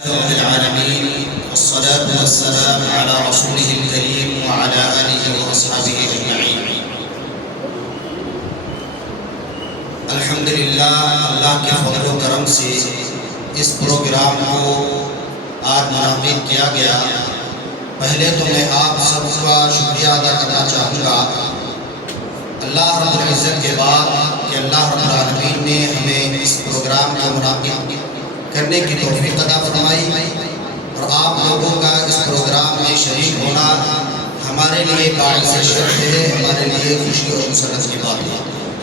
رب العالمين والصلاة والسلام على رسوله الكريم وعلى آله وأصحابه أجمعين. الحمدللہ اللہ کے فضل و کرم سے اس پروگرام کو آج منعقد کیا گیا. پہلے تو میں آپ سب کا شکریہ ادا کرنا چاہوں گا اللہ رب العزت کے بعد کہ اللہ رب العالمین نے ہمیں اس پروگرام کو منعقد کرنے کی توفیق عطا فرمائی اور آپ لوگوں کا اس پروگرام میں شریک ہونا ہمارے لیے باعث شرف ہے، ہمارے لیے خوشی اور مسرت کی بات ہے.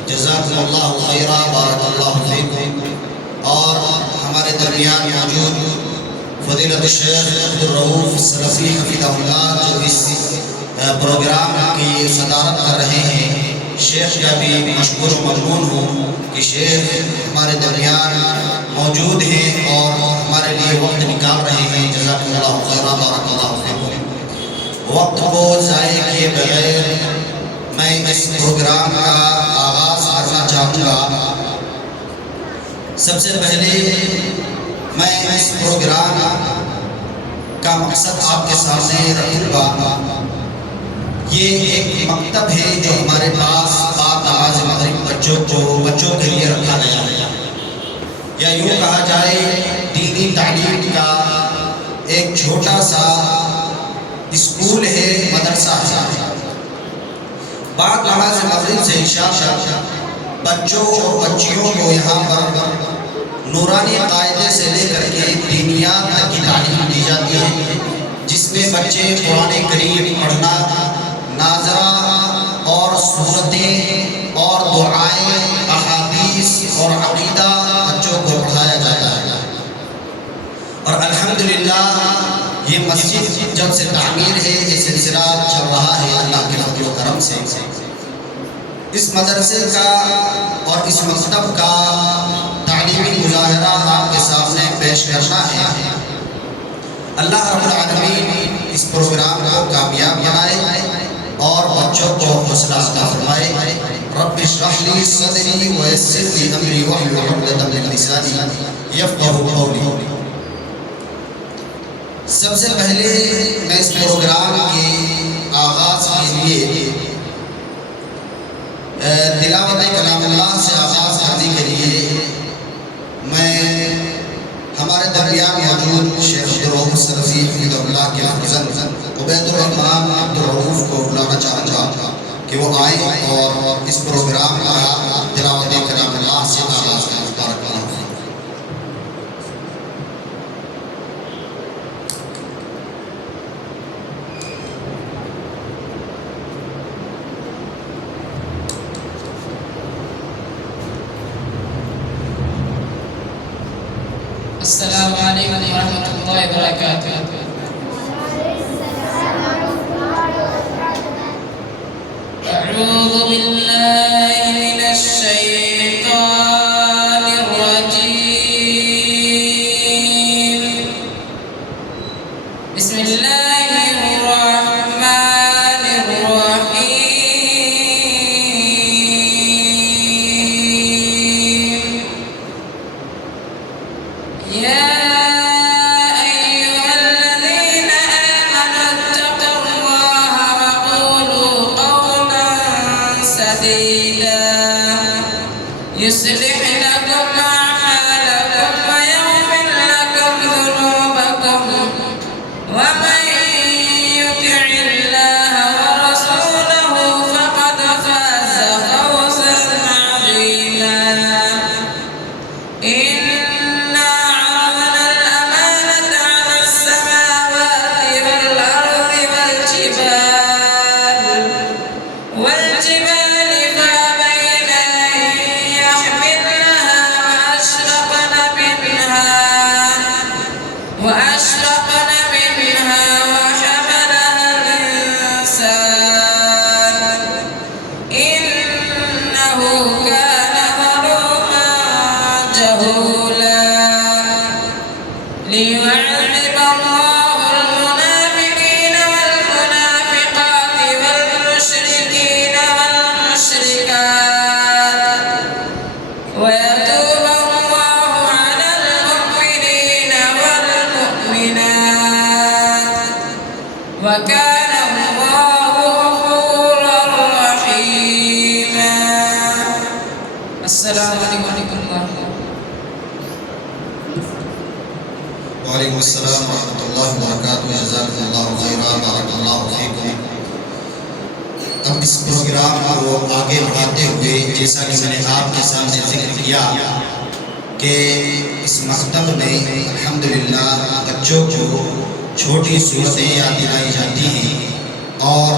جزاکم اللہ خیرا، بارک اللہ فیکم. اور ہمارے درمیان موجود فضیلت الشیخ عبدالرؤوف سلفی حفظہ اللہ جو اس پروگرام کی صدارت کر رہے ہیں، شیخ کا بھی مشکور و ممنون ہوں کہ شیخ ہمارے درمیان موجود ہیں اور ہمارے لیے وقت نکال رہے ہیں. جزاکم اللہ خیرا، بارک اللہ فیکم. وقت کو ضائع کیے بغیر میں اس پروگرام کا آغاز کرنا چاہوں گا. سب سے پہلے میں اس پروگرام کا مقصد آپ کے سامنے رکھوں گا. یہ ایک مکتب ہے جو ہمارے پاس بعد نماز مغرب بچوں کے لیے رکھا گیا ہے، یا یوں کہا جائے دینی تعلیم کا ایک چھوٹا سا اسکول ہے، مدرسہ ہے. بعد نماز مغرب سے عشاء تک بچوں اور بچیوں کو یہاں پر نورانی قاعدے سے لے کر کے دینیات تک کی تعلیم دی جاتی ہے، جس میں بچے قرآن کریم پڑھنا، ناظرہ اور سورتیں اور دعائیں، احادیث اور عقیدہ بچوں کو پڑھایا جاتا ہے. اور الحمدللہ یہ مسجد جب سے تعمیر ہے یہ سلسلہ چل رہا ہے اللہ کے فضل و کرم سے. اس مدرسے کا اور اس مکتب کا تعلیمی مظاہرہ آپ کے سامنے پیش کرنا ہے. اللہ رب العالمین اس پروگرام کو کامیاب بنائے اور بچوں کو حوصلہ عطا فرمائے. رب اشرح لی صدری ویسر لی امری واحلل عقدۃ من لسانی یفقہوا قولی. سب سے پہلے میں اس پروگرام کے آغاز کے لیے تلاوت کلام اللہ سے آغاز کرنے کے لیے میں ہمارے درمیان موجود شیخ عبدالرؤوف سلفی حفظہ اللہ کے حافظ عبید الرحمن عبدالرؤوف کو بلانا چاہوں گا کہ وہ آئیں اور اس پروگرام کا تلاوت کلام اللہ سے آغاز کریں. بارک اللہ. السلام علیکم ورحمۃ اللہ وبرکاتہ. اعوذ باللہ من الشیطان الرجیم. بسم اللہ الرحمن الرحیم. يصلح لكم أعمالكم ويغفر لكم ذنوبكم ومن يطع الله ورسوله فقد فاز فوزا عظيما. إنا عرضنا الأمانة على السماوات والأرض والجبال فأبين أن يحملنها وأشرقن منها وحملها الإنسان إنه كان ظلوما جهولا. ليعذب الله المنافقين والمنافقات والمشركين والمشركات ويتوب الله على المؤمنين والمؤمنات وكان الله غفورا رحيما. السلام عليكم ورحمة الله. وعلیکم السلام ورحمۃ اللہ وبرکاتہ. جزاکم اللہ خیرا، بارک اللہ فیکم. اب اس پروگرام کو آگے بڑھاتے ہوئے جیسا کہ میں نے آپ کے سامنے ذکر کیا کہ اس مکتب میں الحمدللہ بچوں کو چھوٹی صورتیں یاد دلائی جاتی ہیں اور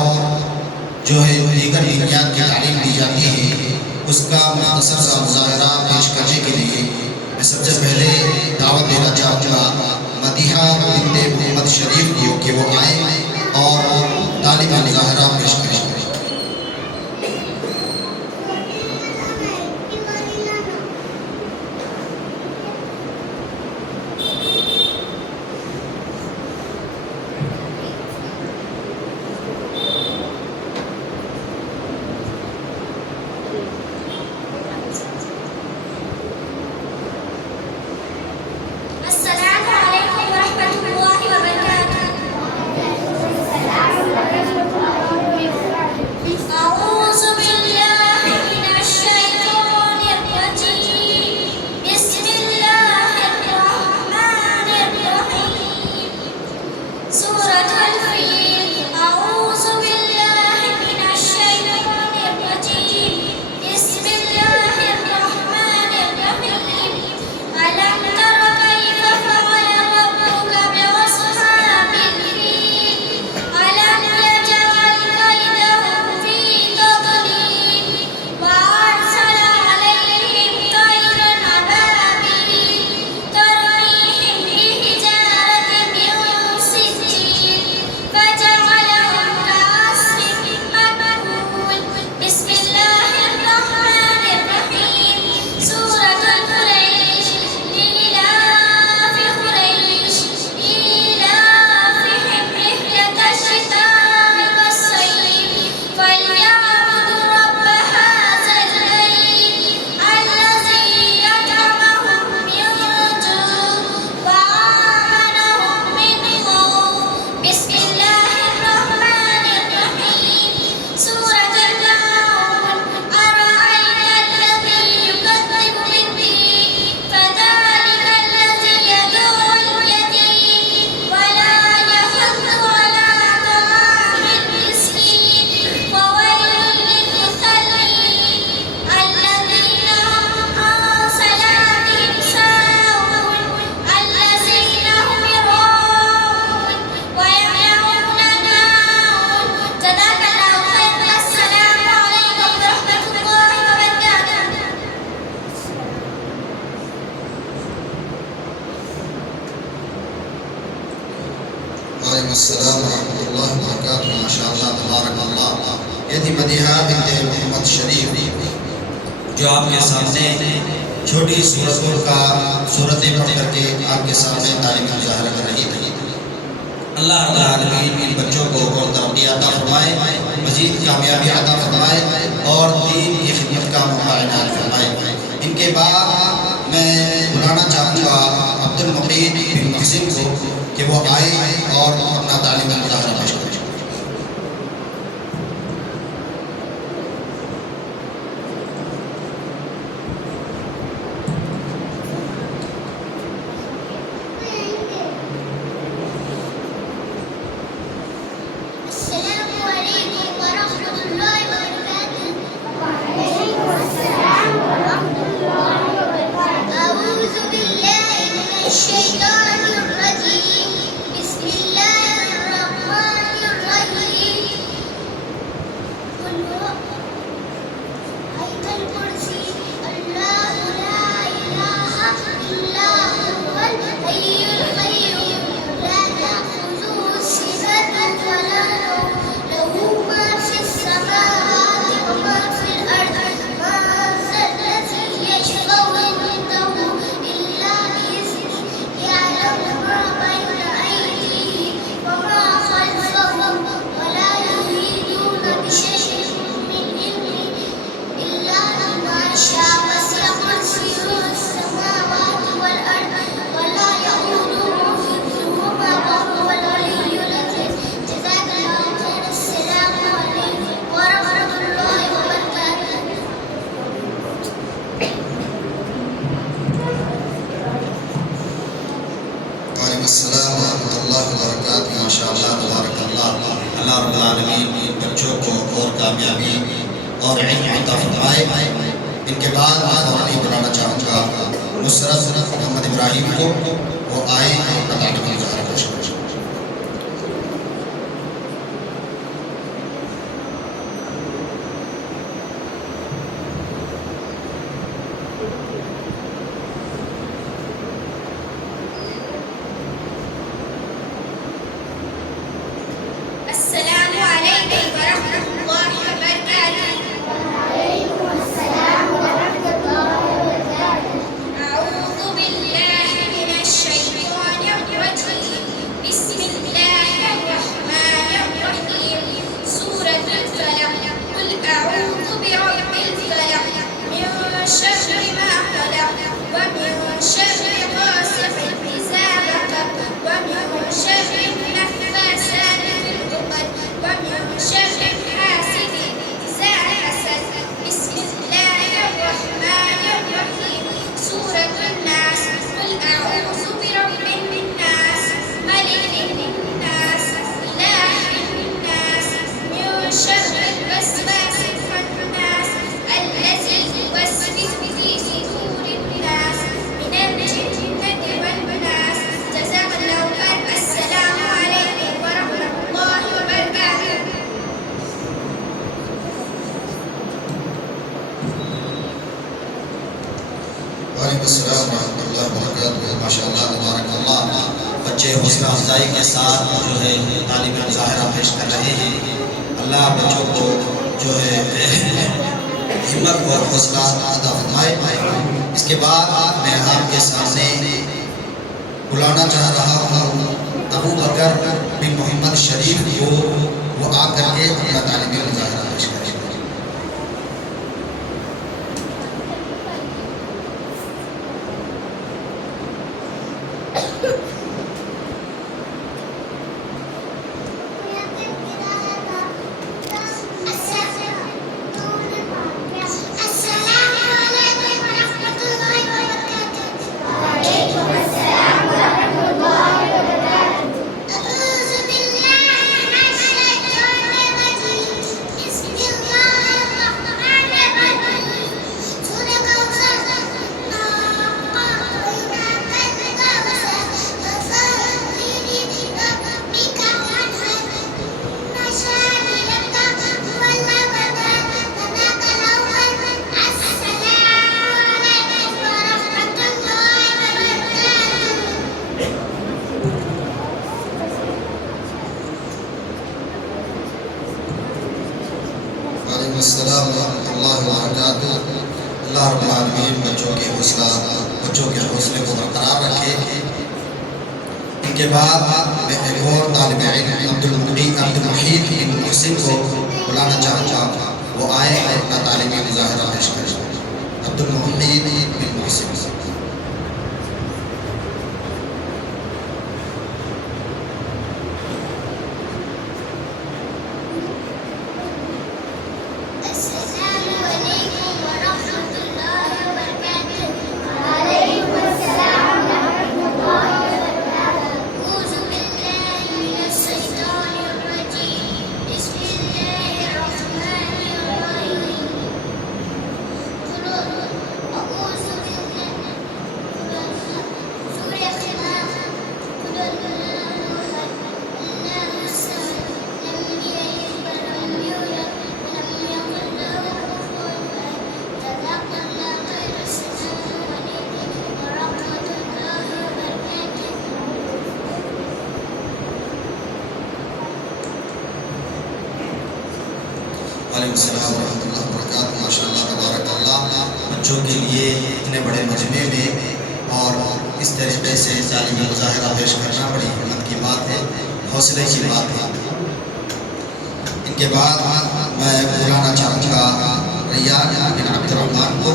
جو ہے دیگر بنیاد کی تعلیم دی جاتی ہے. اس کا مختصر سا مظاہرہ پیش کرنے کے لیے میں سب سے پہلے دعوت دینا چاہوں گا مدیحہ بنت محمد شریف کو کہ وہ آئیں اور تعلیمی مظاہرہ پیش کریں. السلام عليكم ورحمة الله وبركاته. أعوذ بالله من الشيطان الرجيم. بسم الله الرحمن الرحيم. سورة الفيل. أعوذ بالله من الشيطان الرجيم. بسم الله الرحمن الرحيم. ألم تر كيف فعل ربك بأصحاب الفيل؟ ألم يجعل كيدهم في تضليل وأرسل عليهم طيرا أبابيل ترميهم بحجارة من سجيل فجعلهم كعصف مأكول. بسم الله الرحمن الرحيم. سورة قريش. لإلاف قريش إيلافهم رحلة الشتاء والصيف فليعبدوا رب هذا البيت الذي أطعمهم من جوع وآمنهم من خوف. بسم الله الرحمن الرحيم. سورة الماعون. أرأيت الذي يكذب بالدين فذلك الذي يدعو اليتيم ولا يحض على طعام المسكين وويل للمصلين الذين هم عن صلاتهم ساهون الذين هم يراءون ويمنعون الماعون. جزاك الله خيرا. السلام عليكم ورحمة الله وبركاته. وعلیکم السلام ورحمۃ اللہ وبرکاتہ. ماشاءاللہ تبارک اللہ. یہ تھی مدیحہ بنت محمد شریف جو آپ کے سامنے چھوٹی صورتوں کا صورتیں پڑھ کر کے آپ کے سامنے تعلیمی مظاہرہ کر رہی تھی. اللہ رب العالمین ان بچوں کو اور ترقی عطا فرمائے، مزید کامیابی عطا فرمائے اور دین کی خدمت کا موقع عنایت فرمائے. ان کے بعد میں بلانا چاہوں گا عبد المقید بن محسن کو کہ وہ آئے اور اپنا تعلیمی مظاہرہ پیش کریں. السلام عليكم ورحمة الله وبركاته. وعليكم السلام ورحمة الله وبركاته. أعوذ بالله من الشيطان الرجيم. بسم الله وعلیکم السلام ورحمۃ اللہ وبرکاتہ. ماشاء اللہ تبارک اللہ. اللہ رب العالمین بچوں کو اور کامیابی اور علم عطا فرمائے. ان کے بعد میں فوراً بلانا چاہوں گا نصرت محمد ابراہیم کو. وہ آئے اور اپنا تعلیم مظاہرہ پیش کریں. السلام علیکم ورحمۃ اللہ وبرکاتہ. أعوذ بالله من الشيطان الرجيم. بسم الله الرحمن الرحيم. سورة الفلق. قل أعوذ برب الفلق من شر ما خلق ومن شر غاسق إذا وقب ومن شر النفاثات في العقد ومن شر حاسد إذا حسد. بسم الله الرحمن الرحيم. سورة الناس. قل أعوذ برب الناس ملك الناس إله الناس من شر الوسواس الخناس الذي يوسوس في صدور الناس من الجنة والناس. جزاك الله خير. السلام عليكم ورحمة الله وبركاته. وعلیکم السلام ورحمۃ اللہ وبرکاتہ. ماشاء اللہ تبارک اللہ. بچے حوصلہ افزائی کے ساتھ جو ہے تعلیم مظاہرہ پیش کر رہے ہیں. اللہ بچوں کو جو ہے ہمت اور حوصلہ عطا فرمائے. اس کے بعد میں آپ کے سامنے بلانا چاہ رہا ہوں ابو بکر بن محمد شریف کو. وہ آ کر کے اپنا تعلیم مظاہرہ پیش کریں. السلام علیکم ورحمۃ اللہ وبرکاتہ. أعوذ بالله من الشيطان الرجيم. بسم الله الرحمن الرحيم. سورة الكوثر. إنا أعطيناك الكوثر فصل لربك وانحر. إن شانئك هو الأبتر. صدق الأول. السلام عليكم ورحمة الله وبركاته. وعلیکم السلام ورحمۃ اللہ وبرکاتہ. اللہ رب العالمین بچوں کے حوصلے کو برقرار رکھے. ان کے بعد میں ایک اور طالب علم عبد المحید بن محسن کو بلانا چاہتا ہوں. وہ آئے اور اپنا تعلیمی مظاہرہ پیش کریں. عبد المحید بن محسن. السلام علیکم ورحمۃ اللہ وبرکاتہ. أعوذ بالله من الشيطان الرجيم. بسم الله الرحمن الرحيم. قل أعوذ بالله سورة الخلاق. قل الله الله الصمد لم يلد ولم يولد ولم يكن له كفوا أحد. جزاك الله خير. السلام عليكم ورحمة الله وبركاته. وعلیکم السلام ورحمۃ اللہ وبرکاتہ. ماشاء اللہ تبارک اللہ. بچوں کے لیے اتنے بڑے مجمع میں اور اس طریقے سے تعلیمی مظاہرہ پیش کرنا بڑی ہمت کی بات ہے, حوصلے کی بات ہے. ان کے بعد میں بلانا چاہوں گا ریان بن عبد الرحمان کو.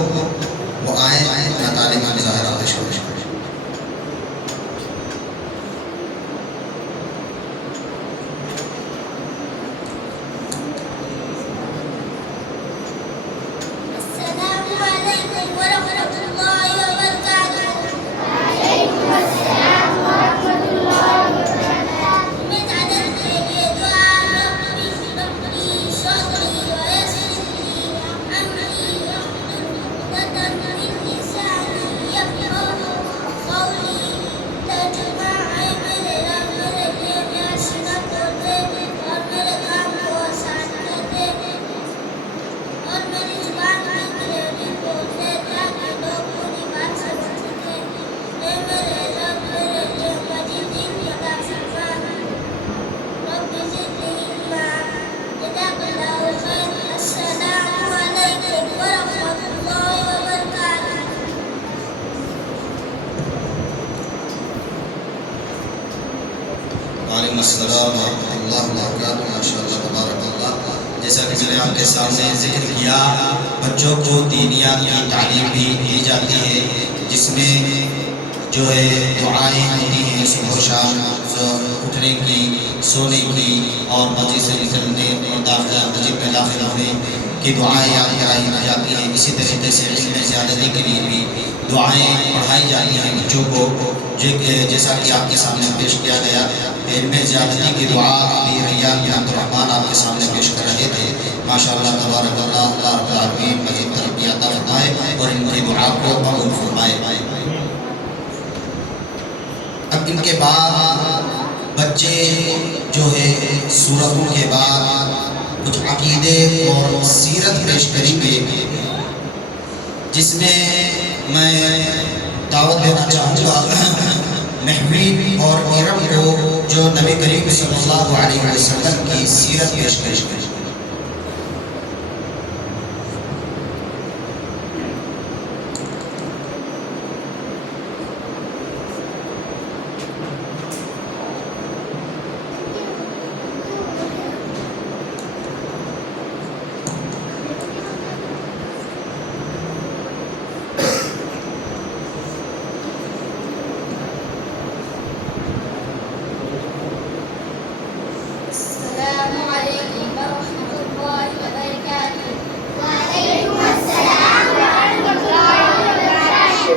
وہ آئے اپنا تعلیمی مظاہرہ پیش کریں. السلام عليكم ورحمة الله وبركاته. وعلیکم السلام ورحمۃ اللہ وبرکاتہ. ماشاء اللہ تبارک اللہ. جیسا کہ میں نے آپ کے سامنے ذکر کیا، بچوں کو دینیات کی تعلیم بھی دی جاتی ہے، جس میں جو ہے دعائیں ہوتی ہیں صبح و شام، اٹھنے کی، سونے کی، اور مسجد سے نکلنے اور مسجد میں داخل ہونے کی دعائیں یاد کرائی جاتی ہیں. اسی طریقے سے علم میں زیادتی کے لیے بھی دعائیں پڑھائی جاتی ہیں بچوں کو. جیسا کہ آپ کے سامنے پیش کیا گیا، علم میں زیادتی کی دعا ابھی ریان بن عبد الرحمن آپ کے سامنے پیش کر رہے تھے. ماشاء اللہ تبارک اللہ. اللہ رب العالمین مزید ترقی عطا فرمائے اور ان کی دعا کو قبول فرمائے. اب ان کے بعد بچے جو ہے سورتوں کے بعد کچھ عقیدے اور سیرت پیش کریں گے، جس میں میں دعوت دینا چاہوں گا نحوین اور ارم کو، جو نبی کریم صلی اللہ علیہ وسلم کی سیرت پیش کریں. السلام علیکم ورحمۃ اللہ وبرکاتہ. وعلیکم السلام ورحمۃ اللہ وبرکاتہ.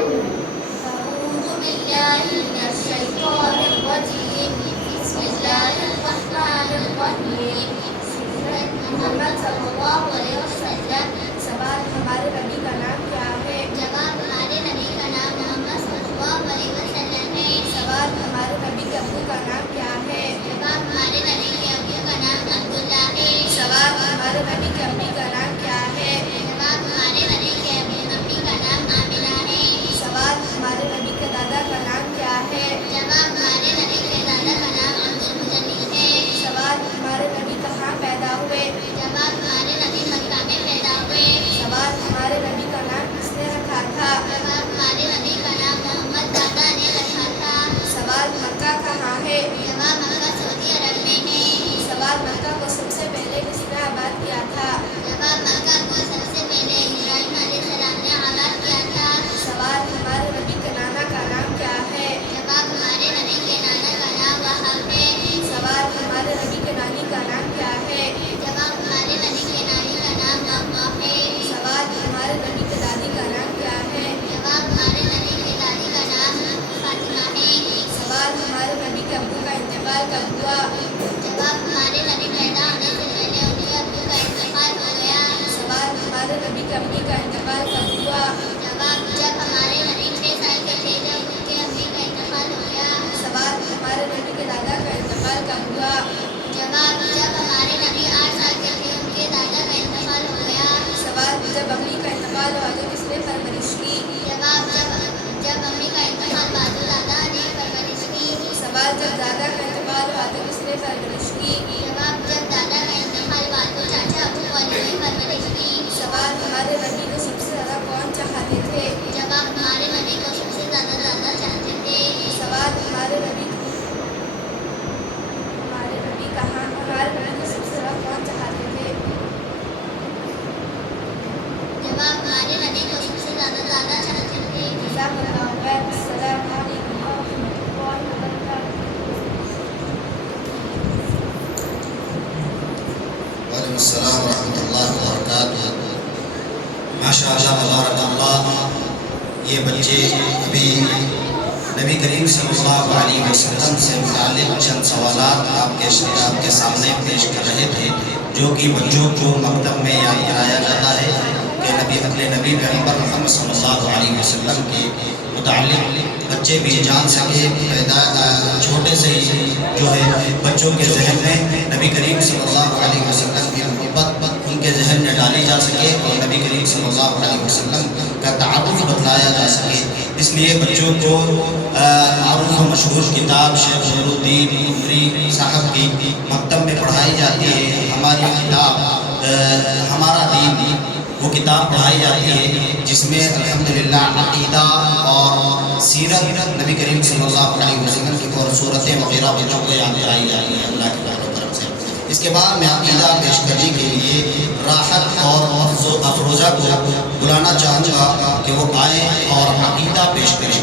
اعوذ باللہ من الشیطان الرجیم. بسم اللہ الرحمن الرحیم. سورۃ محمد صلی اللہ علیہ وسلم. سوال: ہمارے نبی کا نام کیا ہے؟ جواب: ہمارے نبی کا نام محمد صلی اللہ علیہ وسلم ہے. سوال: ہمارے نبی کے ابو کا نام کیا ہے؟ جواب: ہمارے نبی کے ابو کا نام عبداللہ ہے. سوال: ہمارے نبی کے امی کا نام کیا ہے؟ جواب: ہمارے نبی کے امی کا نام آمنہ ہے. سوال: ہمارے نبی کے دادا کا نام کیا ہے؟ جواب: ہمارے نبی کے دادا کا نام عبدالمطلب ہے. سوال: ہمارے نبی کہاں پیدا ہوئے؟ جواب: ہمارے نبی مکہ میں پیدا ہوئے. سوال: ہمارے نبی کا نام کس نے رکھا تھا؟ جواب: ہمارے نبی کا نام محمد دادا نے رکھا تھا. سوال: مکہ کہاں ہے؟ جواب: مکہ سعودی عرب میں ہے. سوال: مکہ کو سب سے پہلے کس نے آباد کیا تھا؟ جواب: مکہ کو سب سے پہلے ابراہیم علیہ السلام نے آباد کیا تھا. سوال: ہمارے نبی کے نانا کا نام کیا ہے؟ جواب: ہمارے نبی کے نانا کا نام وہب ہے. سوال: ہمارے نبی کے نانی کا نام کیا ہے؟ جواب: ہمارے نبی کے نانی کا نام ماما ہے. سوال: ہمارے نبی کے دادی کا نام کیا ہے؟ جواب: ہمارے نبی کے دادی کا نام فاطمہ ہے. سوال: ہمارے نبی کے ابو کا انتقال کب ہوا؟ جواب: ہمارے نبی پیدا ہونے سے پہلے ان کے ابو کا انتقال ہو گیا. سوال: ہمارے نبی کے امی کا انتقال کب ہوا؟ جواب: جب ہمارے نبی 6 سال کے تھے جب ان کے امی کا انتقال ہو گیا. سوال: ہمارے نبی کے دادا کا انتقال کب ہوا؟ جواب: جب ہمارے نبی 8 سال کے تھے ان کے دادا کا انتقال ہو گیا. سوال: جب امی کا انتقال ہوا تو کس نے پرورش کی؟ جواب: جب امی کا انتقال ہوا تو دادا نے پرورش کی. سوال: جب دادا کا انتقال ہوا تو کس نے پرورش کی؟ جواب: جب دادا کا انتقال ہوا تو چاچا ابو والے نے پرورش کی. سوال: ہمارے نبی کو سب سے زیادہ کون چاہتے تھے؟ جواب: ہمارے نبی کو سب سے زیادہ دادا چاہتے تھے. سوال: ہمارے نبی کو سب سے زیادہ کون چاہتے تھے؟ جواب: ہمارے نبی کو سب سے زیادہ دادا چاہتے تھے. جزاک اللہ خیر. السلام علیکم ورحمۃ اللہ وبرکاتہ. وعلیکم السلام ورحمۃ اللہ وبرکاتہ. ماشاء اللہ تبارک اللہ. یہ بچے ابھی نبی کریم صلی اللہ علیہ وسلم سے متعلق چند سوالات آپ کے سامنے پیش کر رہے تھے، جو کہ بچوں کو مکتب میں یاد کرایا جاتا ہے کہ اپنے نبی پیغمبر محمد صلی اللہ علیہ وسلم کے متعلق بچے بھی جان سکے. چھوٹے سے ہی جو ہے بچوں کے ذہن میں نبی کریم صلی اللہ علیہ وسلم کی محبت ان کے ذہن میں ڈالی جا سکے اور نبی کریم صلی اللہ علیہ وسلم کا تعارف بتلایا جا سکے. اس لیے بچوں کو معروف و مشہور کتاب شیخ نور الدین عمری صاحب کی مکتب میں پڑھائی جاتی ہے. ہماری کتاب ہمارا دین وہ کتاب پڑھائی جاتی ہے جس میں الحمدللہ عقیدہ اور سیرت نبی کریم صلی اللہ علیہ وسلم کی اور صورتیں وغیرہ بچوں کو یاد کرائی جاتی ہے اللہ کے فضل و کرم سے۔ اس کے بعد میں عقیدہ پیش کرنے کے لیے راحت اور افروزہ کو بلانا چاہوں گا کہ وہ آئیں اور عقیدہ پیش کریں۔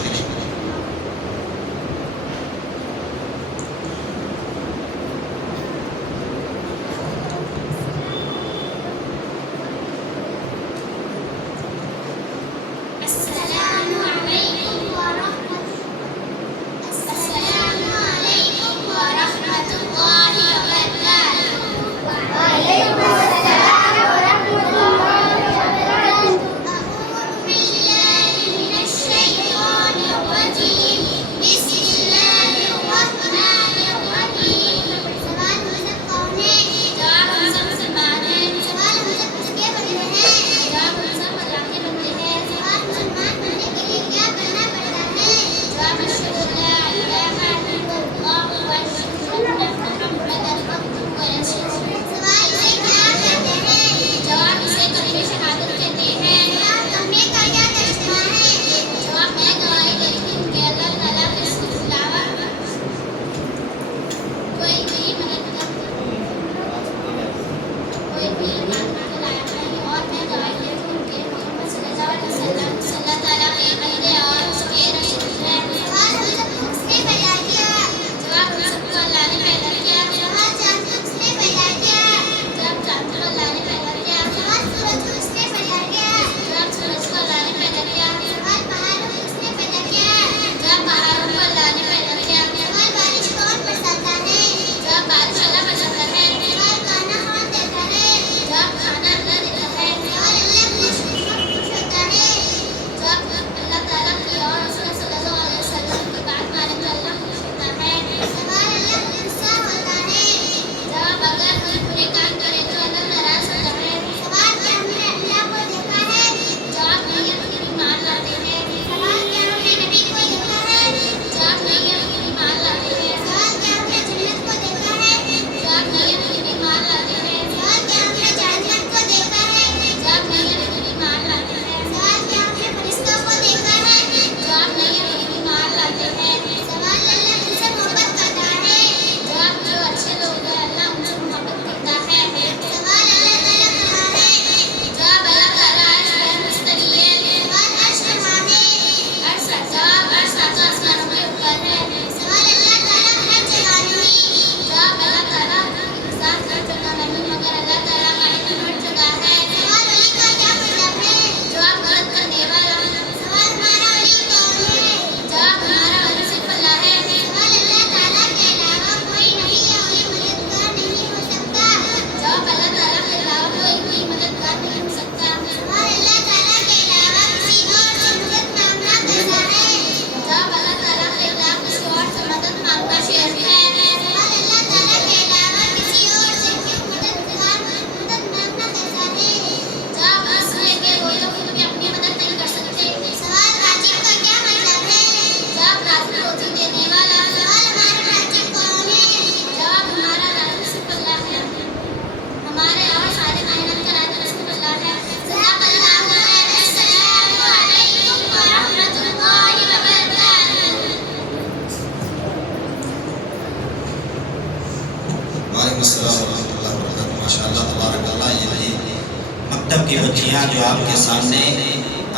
مکتب کی بچیاں جو آپ کے سامنے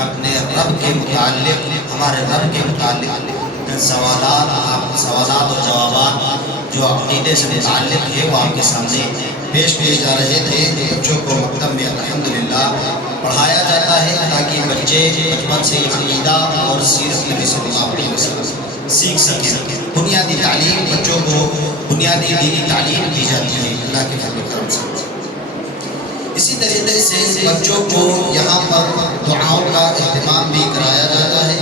اپنے رب کے متعلق ہمارے رب کے متعلق سوالات اور جوابات جو عقیدے سے متعلق ہے وہ آپ کے سامنے پیش کیے جا رہے تھے۔ بچوں کو مکتب میں الحمدللہ پڑھایا جاتا ہے تاکہ بچے بچپن سے عقیدہ اور سیرت نبی صلی اللہ علیہ وسلم سیکھ سکیں۔ بنیادی تعلیم بچوں کو بنیادی دینی تعلیم دی جاتی ہے اللہ کے فضل و کرم سے۔ اسی طریقے سے بچوں کو یہاں پر دعاؤں کا اہتمام بھی کرایا جاتا ہے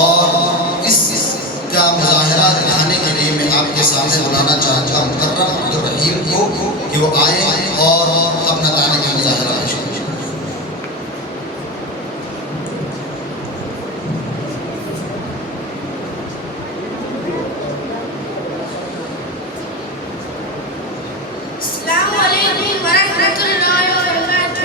اور اس کا مظاہرہ دکھانے کے لیے میں آپ کے سامنے بلانا چاہتا ہوں مکرم عبدالرحیم کو کہ وہ آئیں اور اپنا تعلیمی مظاہرہ پیش کریں۔ السلام علیکم ورحمۃ اللہ وبرکاتہ۔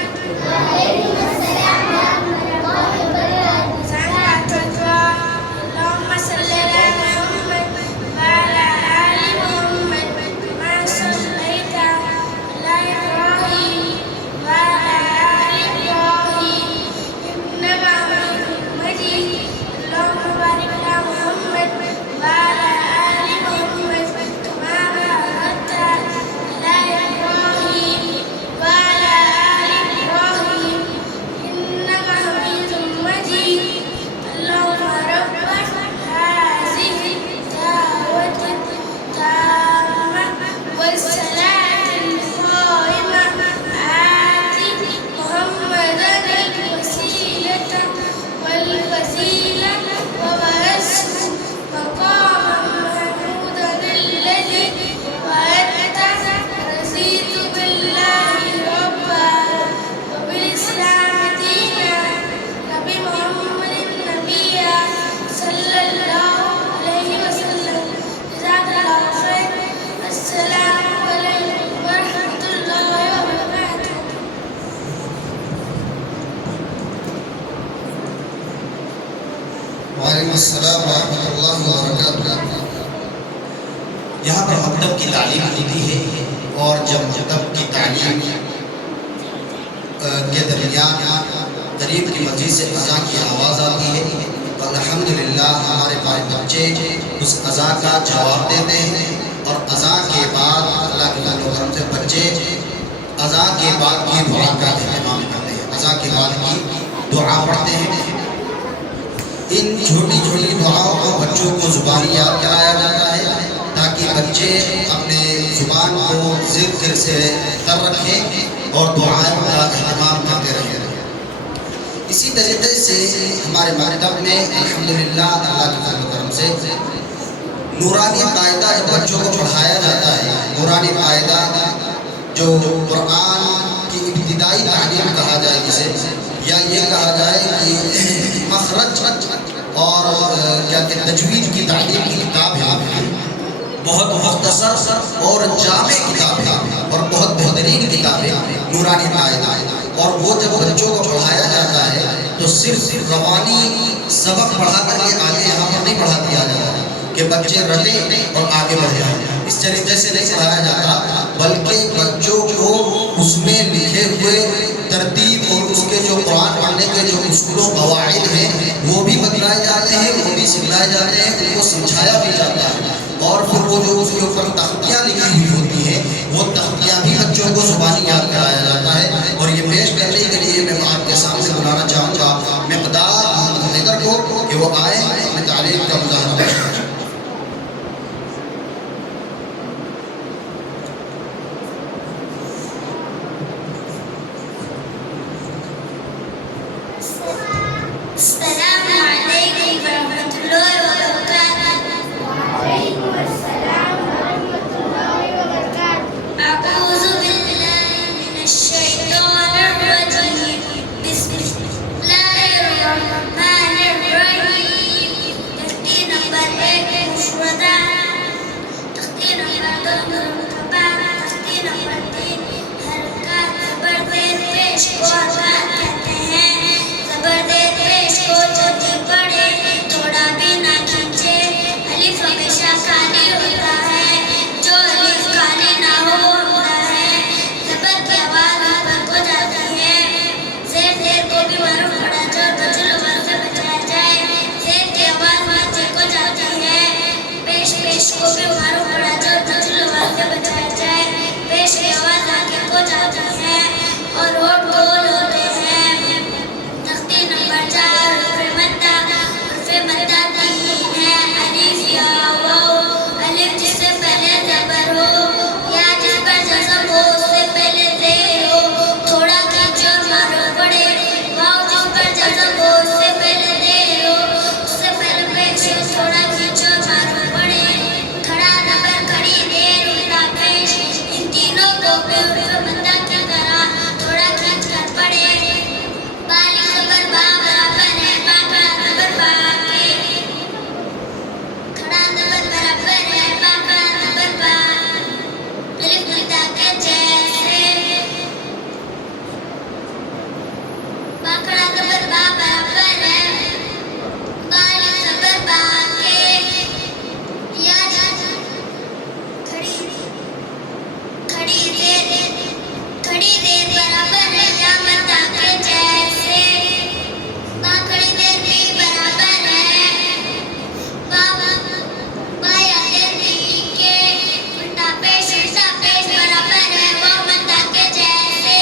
السلام ورحمۃ اللہ وبرکاتہ۔ یہاں پر مکتب کی تعلیم ہوتی ہے، اور جب مکتب کی تعلیم کے درمیان قریب کی مسجد سے اذان کی آواز آتی ہے تو الحمدللہ ہمارے پاس بچے اس اذان کا جواب دیتے ہیں، اور اذان کے بعد اللہ کے فضل و کرم سے بچے اذان کے بعد کی دعا کا اہتمام کرتے ہیں، اذان کے بعد کی دعا پڑھتے ہیں۔ ان چھوٹی چھوٹی دعاؤں کو بچوں کو زبانی یاد کرایا جاتا ہے تاکہ بچے اپنے زبان کو ذکر سے تر رکھیں اور دعائیں کا اہتمام کرتے رہیں۔ اسی طریقے سے ہمارے مکتب میں الحمدللہ اللہ کے فضل و کرم سے نورانی قاعدہ بچوں کو پڑھایا جاتا ہے۔ نورانی قاعدہ جو قرآن کی ابتدائی تعلیم کہا جائے جسے، یا یہ کہا جائے کہ مخرج اور کیا کہ تجوید کی تعلیم کی کتاب ہے، بہت مختصر اور جامع کتاب ہے اور بہت بہترین کتاب ہے نورانی قاعدہ۔ اور وہ جب بچوں کو پڑھایا جاتا ہے تو صرف روانی سبق پڑھا کر کے آگے یہاں پر نہیں پڑھا دیا جاتا کہ بچے رٹیں اور آگے بڑھ جائیں، اس طریقے سے نہیں پڑھایا جاتا، بلکہ بچوں کو اس میں لکھے ہوئے ترتیب اور اس کے جو قرآن پڑھنے کے جو اصول و قواعد ہیں وہ بھی بتلائے جاتے ہیں، وہ بھی سکھلائے جاتے ہیں، ان کو سمجھایا بھی جاتا ہے، اور پھر وہ جو اس کے اوپر تختیاں لکھی ہوئی ہوتی ہیں وہ تختیاں بھی بچوں کو زبانی یاد کرایا جاتا ہے۔ اور یہ پیش کرنے کے لیے میں آپ کے سامنے بلانا چاہوں گا مقدار حیدر کو کہ وہ آئے اپنے تعلیم کا مظاہرہ پیش کریں۔ السلام علیکم ورحمۃ اللہ وبرکاتہ۔ وعلیکم السلام ورحمۃ اللہ وبرکاتہ۔ اعوذ باللہ من الشیطان الرجیم، بسم اللہ الرحمن الرحیم۔ تختی نمبر 1 مفردات، تختی نمبر 2 مرکبات، تختی نمبر 3 حرکات۔ زبر زیر پیش کو حرکات کہتے ہیں۔ زبر زیر پیش کو جلدی پڑھے، تھوڑا بھی نہ کھینچے۔ الف ہمیشہ خالی ہوتا ہے، جو الف خالی نہ ہو ہوتا ہے۔ زبر کی آواز اوپر کو جاتی ہے۔ زیر زیر کو بھی معروف پڑھا جو بجل ور سے بچایا جائے۔ زیر کی آواز نیچے کو جاتی ہے۔ پیش پیش کو بھی معروف پڑھا جو بجل ور سے بچایا جائے۔ پیش کی آواز آگے کو جاتی ہے اور ہوٹ گول ہوتے ہیں۔ تختی نمبر 4 حرف مدہ، حرف مدہ 3 ہے۔ الف یا واو، الف جس سے پہلے زبر ہو یا جس پر جزم ہو اس سے پہلے زیر ہو، تھوڑا کھینچو معروف پڑے۔ واو جس پر جزم ہو اس سے پہلے زیر ہو، اس سے پہلے پیش ہو، تھوڑا کھینچو معروف پڑے۔ کھڑا زبر کھڑی دیر الٹا پیش، ان تینوں کو بھی حرف مدہ کی طرح تھوڑا کھینچ کر پڑے۔ بالی زبر با برابر ہے با کھڑا زبر با کے، کھڑا زبر برابر ہے با کھڑا زبر با، الف مدہ کے جیسے۔ با کھڑا زبر با برابر ہے بالی زبر با کے، یا کھڑی زیر برابر ہے یا مدہ کے جیسے۔ با کھڑی زیر بھی برابر ہے با یا زیر بھی کے، الٹا پیش برابر ہے واو مدہ کے جیسے۔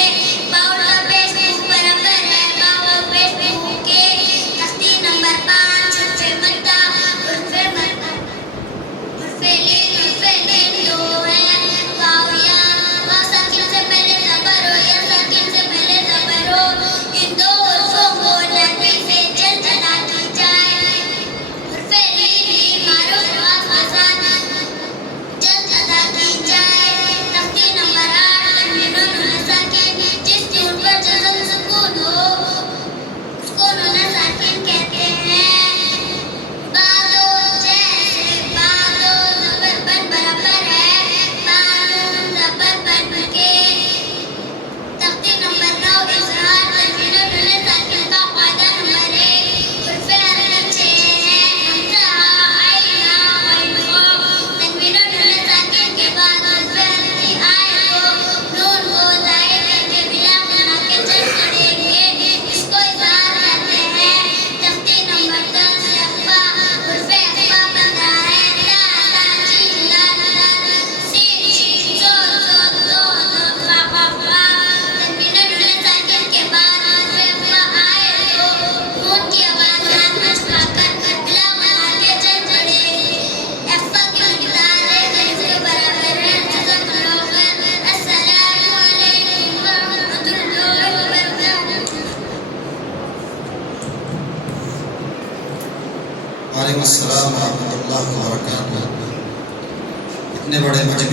با الٹا پیش برابر ہے با واو پیش کے۔ تختی نمبر 5 حرف مدہ، حرف لین 2 ہے۔ واو یا واو ساکن سے پہلے زبر ہو یا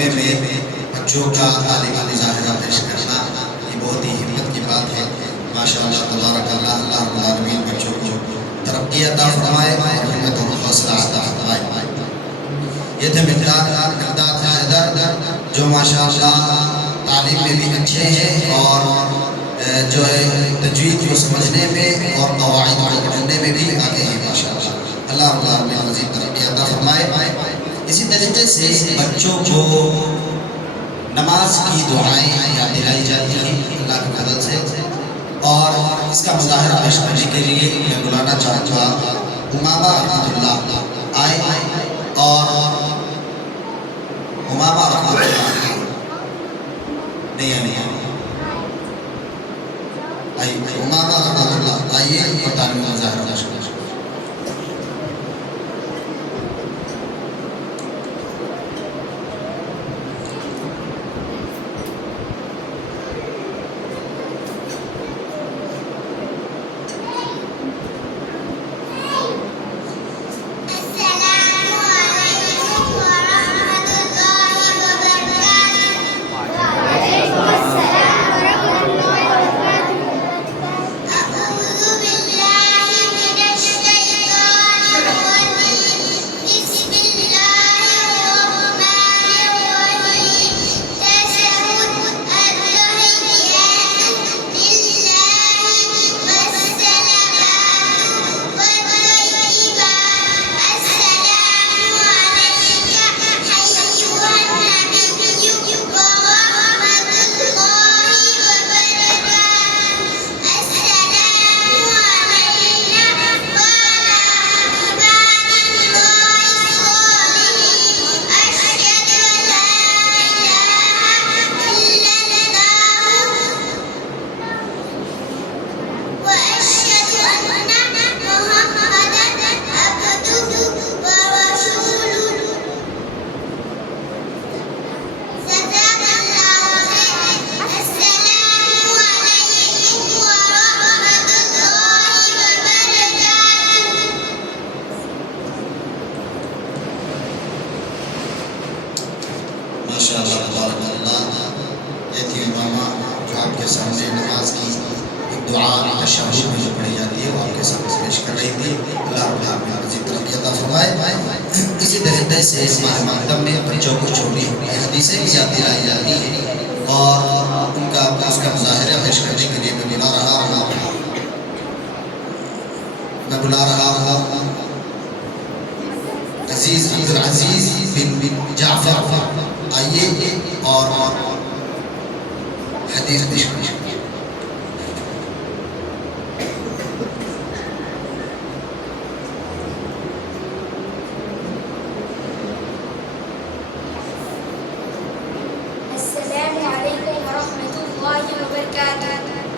مجمع میں بچوں کا تعلیمی مظاہرہ پیش کرنا یہ بہت ہی ہمت کی بات ہے. ماشاء اللہ تبارک اللہ. اللہ رب العالمین بچوں کو ترقی عطا فرمائے اور ہمت و حوصلہ عطا فرمائے. یہ تھے مقداد حیدر جو ماشاء اللہ تعلیم میں بھی اچھے ہیں اور جو ہے تجوید کو سمجھنے میں اور قواعد کو پڑھنے میں بھی آگے ہیں ماشاء اللہ. اللہ رب العالمین مزید ترقی عطا فرمائے. اسی طریقے سے بچوں کو نماز کی دعائیں یاد دلائی جاتی ہیں اللہ کے فضل سے، اور اس کا مظاہرہ پیش کرنے کے لیے میں بلانا چاہتا ہوں امامہ رحمۃ اللہ آئے اور امامہ رحمۃ اللہ نہیں آئیے امامہ رحمۃ اللہ آئیے اور تعلیم مظاہرہ پیش کریں. ماشاءاللہ تبارک اللہ. یہ تھی امامہ جو آپ کے سامنے نماز کی ایک دعا تشہد میں جو پڑھی جاتی ہے وہ آپ کے سامنے پیش کر رہی تھی. اللہ رب العالمین مزید ترقی عطا فرمائے. اسی طریقے سے اس ماہ مقدم میں بچوں کو چھوٹی حدیثیں بھی یاد دلائی جاتی ہیں اور ان کا اس کا مظاہرہ پیش کرنے کے لیے میں بلا رہا ہوں عزیز عبدالعزیز بن جعفر آئیے اور حدیث پیش کریں. السلام علیکم ورحمۃ اللہ وبرکاتہ.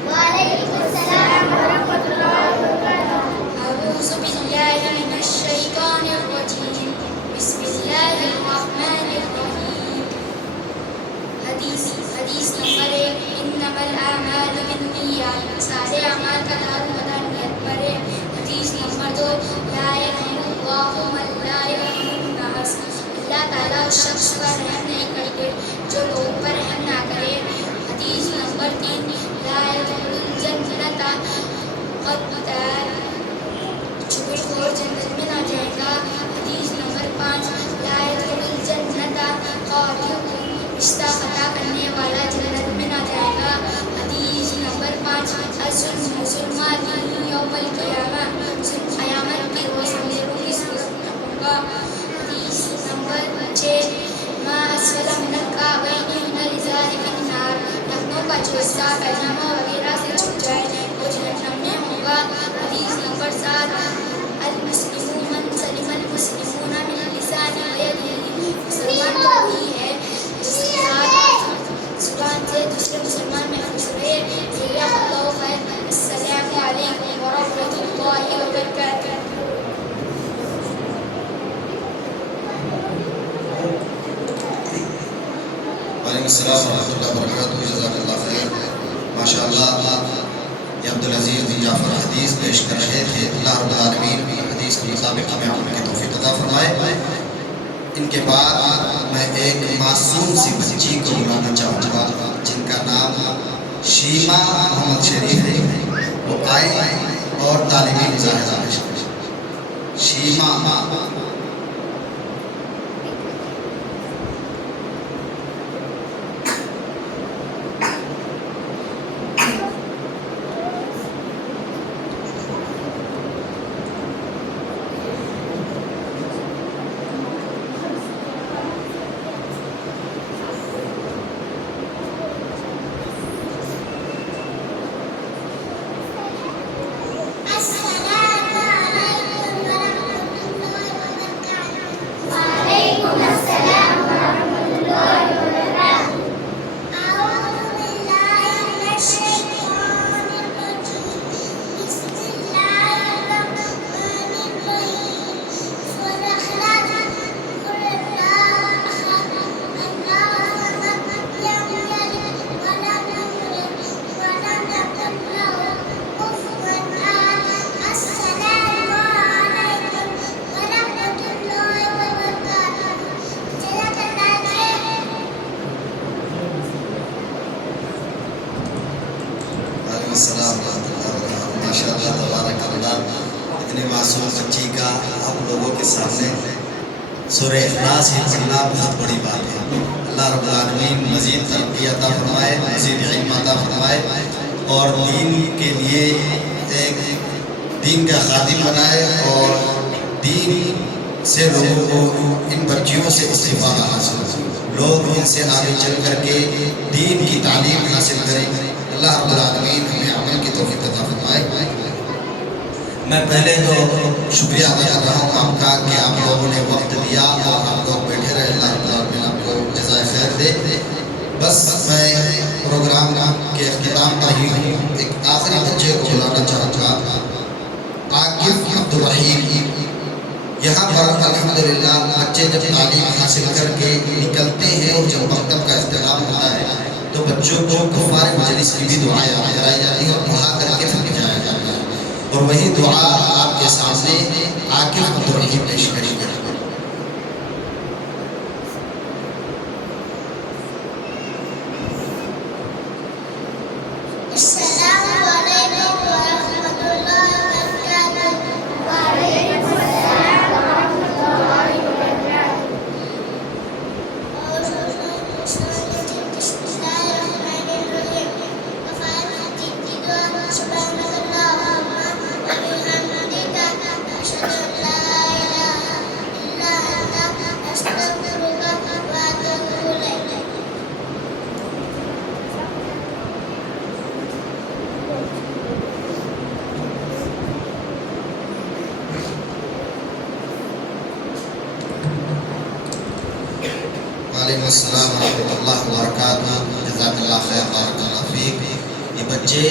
وعلیکم السلام ورحمۃ اللہ وبرکاتہ. اعوذ باللہ من الشیطان الرجیم. بسم اللہ الرحمن الرحیم. حدیث نمبر 1. انما الاعمال بالنیات. سارے اعمال کا دار مدار نیت پر ہے. حدیث نمبر 2. لا یرحم اللہ من لا یرحم الناس. اللہ تعالیٰ اس شخص پر رحم نہیں کرتے جو لوگوں پر رحم نہ کرے. حدیث نمبر 3. لا يدخل الجنة قتال. چغل خور جنت میں نہ جائے گا. حدیث نمبر 5. لا يدخل الجنة قاطع. رشتہ قطع کرنے والا جنت میں نہ جائے گا. حدیث نمبر 5. الظلم ظلمات یوم القیامہ. قیامت کی روز اندھیروں کی صورت میں ہوگا. حدیث نمبر 6. ما اسفل من الکعبین من الازار فی النار. نخنوں کا جو حصہ پیجامہ وغیرہ سے چھپ جائے وہ جہنم میں ہوگا. حدیث نمبر 7. المسلم من سلم المسلمون من لسانه ویده. مسلمان تو وہی ہے جس کے ساتھ زبان سے دوسرے مسلمان محفوظ رہے. جزاک اللہ خیر. السلام علیکم ورحمۃ اللہ وبرکاتہ. وعلیکم السلام ورحمۃ اللہ وبرکاتہ. جزاک اللہ خیر. ماشاء اللہ یہ عبدالعزیز بن جعفر حدیث پیش کر رہے تھے. اللہ رب العالمین حدیث کے مطابق ہمیں عمل کی توفیق عطا فرمائے. ان کے بعد میں ایک معصوم سی بچی کو بلانا چاہوں گا جن کا نام شیما محمد شریف ہے، وہ آئے اور تعلیمی مظاہرہ پیش کریں۔ شیما السلام ورحمۃ اللہ وبرکاتہ۔ ماشاء اللہ تبارک اللہ، اتنی معصوم بچی کا آپ لوگوں کے سامنے سورہ اخلاص ہی پڑھنا بہت بڑی بات ہے۔ اللہ رب العالمین مزید ترقی عطا فرمائے، مزید علم عطا فرمائے اور دین کے لیے ایک دین کا خادم بنائے اور دین سے لوگوں کو ان بچیوں سے استفادہ حاصل ہو، لوگ ان سے آگے چل کر کے دین کی تعلیم حاصل کریں۔ اللہ رب العالمین ہمیں عمل کی توفیق عطا فرمائے۔ میں پہلے تو شکریہ ادا کر رہا ہوں آپ کا کہ آپ لوگوں نے وقت دیا اور آپ لوگ بیٹھے رہے۔ اللہ رب العالمین آپ کو جزائے خیر دے۔ بس میں پروگرام کے اختتام پر ہی ایک آخری بچے کو بلانا چاہوں گا، عاقب عبدالرحیم۔ یہاں پر الحمدللہ بچے جب تعلیم حاصل کر کے نکلتے ہیں اور جب مکتب کا اختتام ہوتا ہے تو بچوں کو کفار مجلس کی بھی دعائیں کرائی جاتی ہیں اور پڑھا کر کے پھر بھیجایا جاتا ہے، اور وہی دعا آپ کے سامنے عاقب عبدالرحیم پیش کری گئی۔ السلام علیکم ورحمۃ اللہ وبرکاتہ۔ وعلیکم السلام ورحمۃ اللہ وبرکاتہ۔ بسم اللہ الرحمن الرحیم۔ وفاتحتی کی دعا، سبحانک اللہم وبحمدک، اشہد ان لا الہ الا انت، استغفرک واتوب الیک۔ وعلیکم السلام ورحمۃ اللہ وبرکاتہ۔ جزاک اللہ خیر، بارک اللہ فیک۔ یہ بچے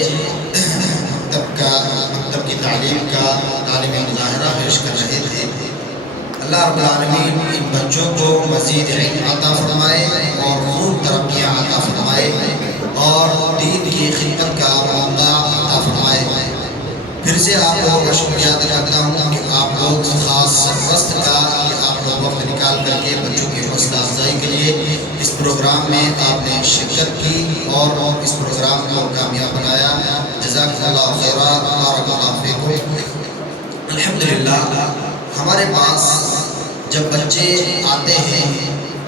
مکتب کی تعلیم کا تعلیمی مظاہرہ پیش کر رہے تھے۔ اللہ رب العالمین ان بچوں کو مزید علم عطا فرمائے اور خوب ترقیاں عطا فرمائے اور دین کی خدمت کا موقع عطا فرمائے۔ پھر سے آپ لوگوں کا شکریہ ادا کرتا ہوں کہ آپ لوگ خاص سرپرست کا کہ آپ لوگ وقت نکال کر کے بچوں کی حوصلہ افزائی کے لیے اس پروگرام میں آپ نے شرکت کی اور اس پروگرام کو کامیاب بنایا۔ جزاک اللہ خیر، بارک اللہ فیکم۔ الحمدللہ ہمارے پاس جب بچے آتے ہیں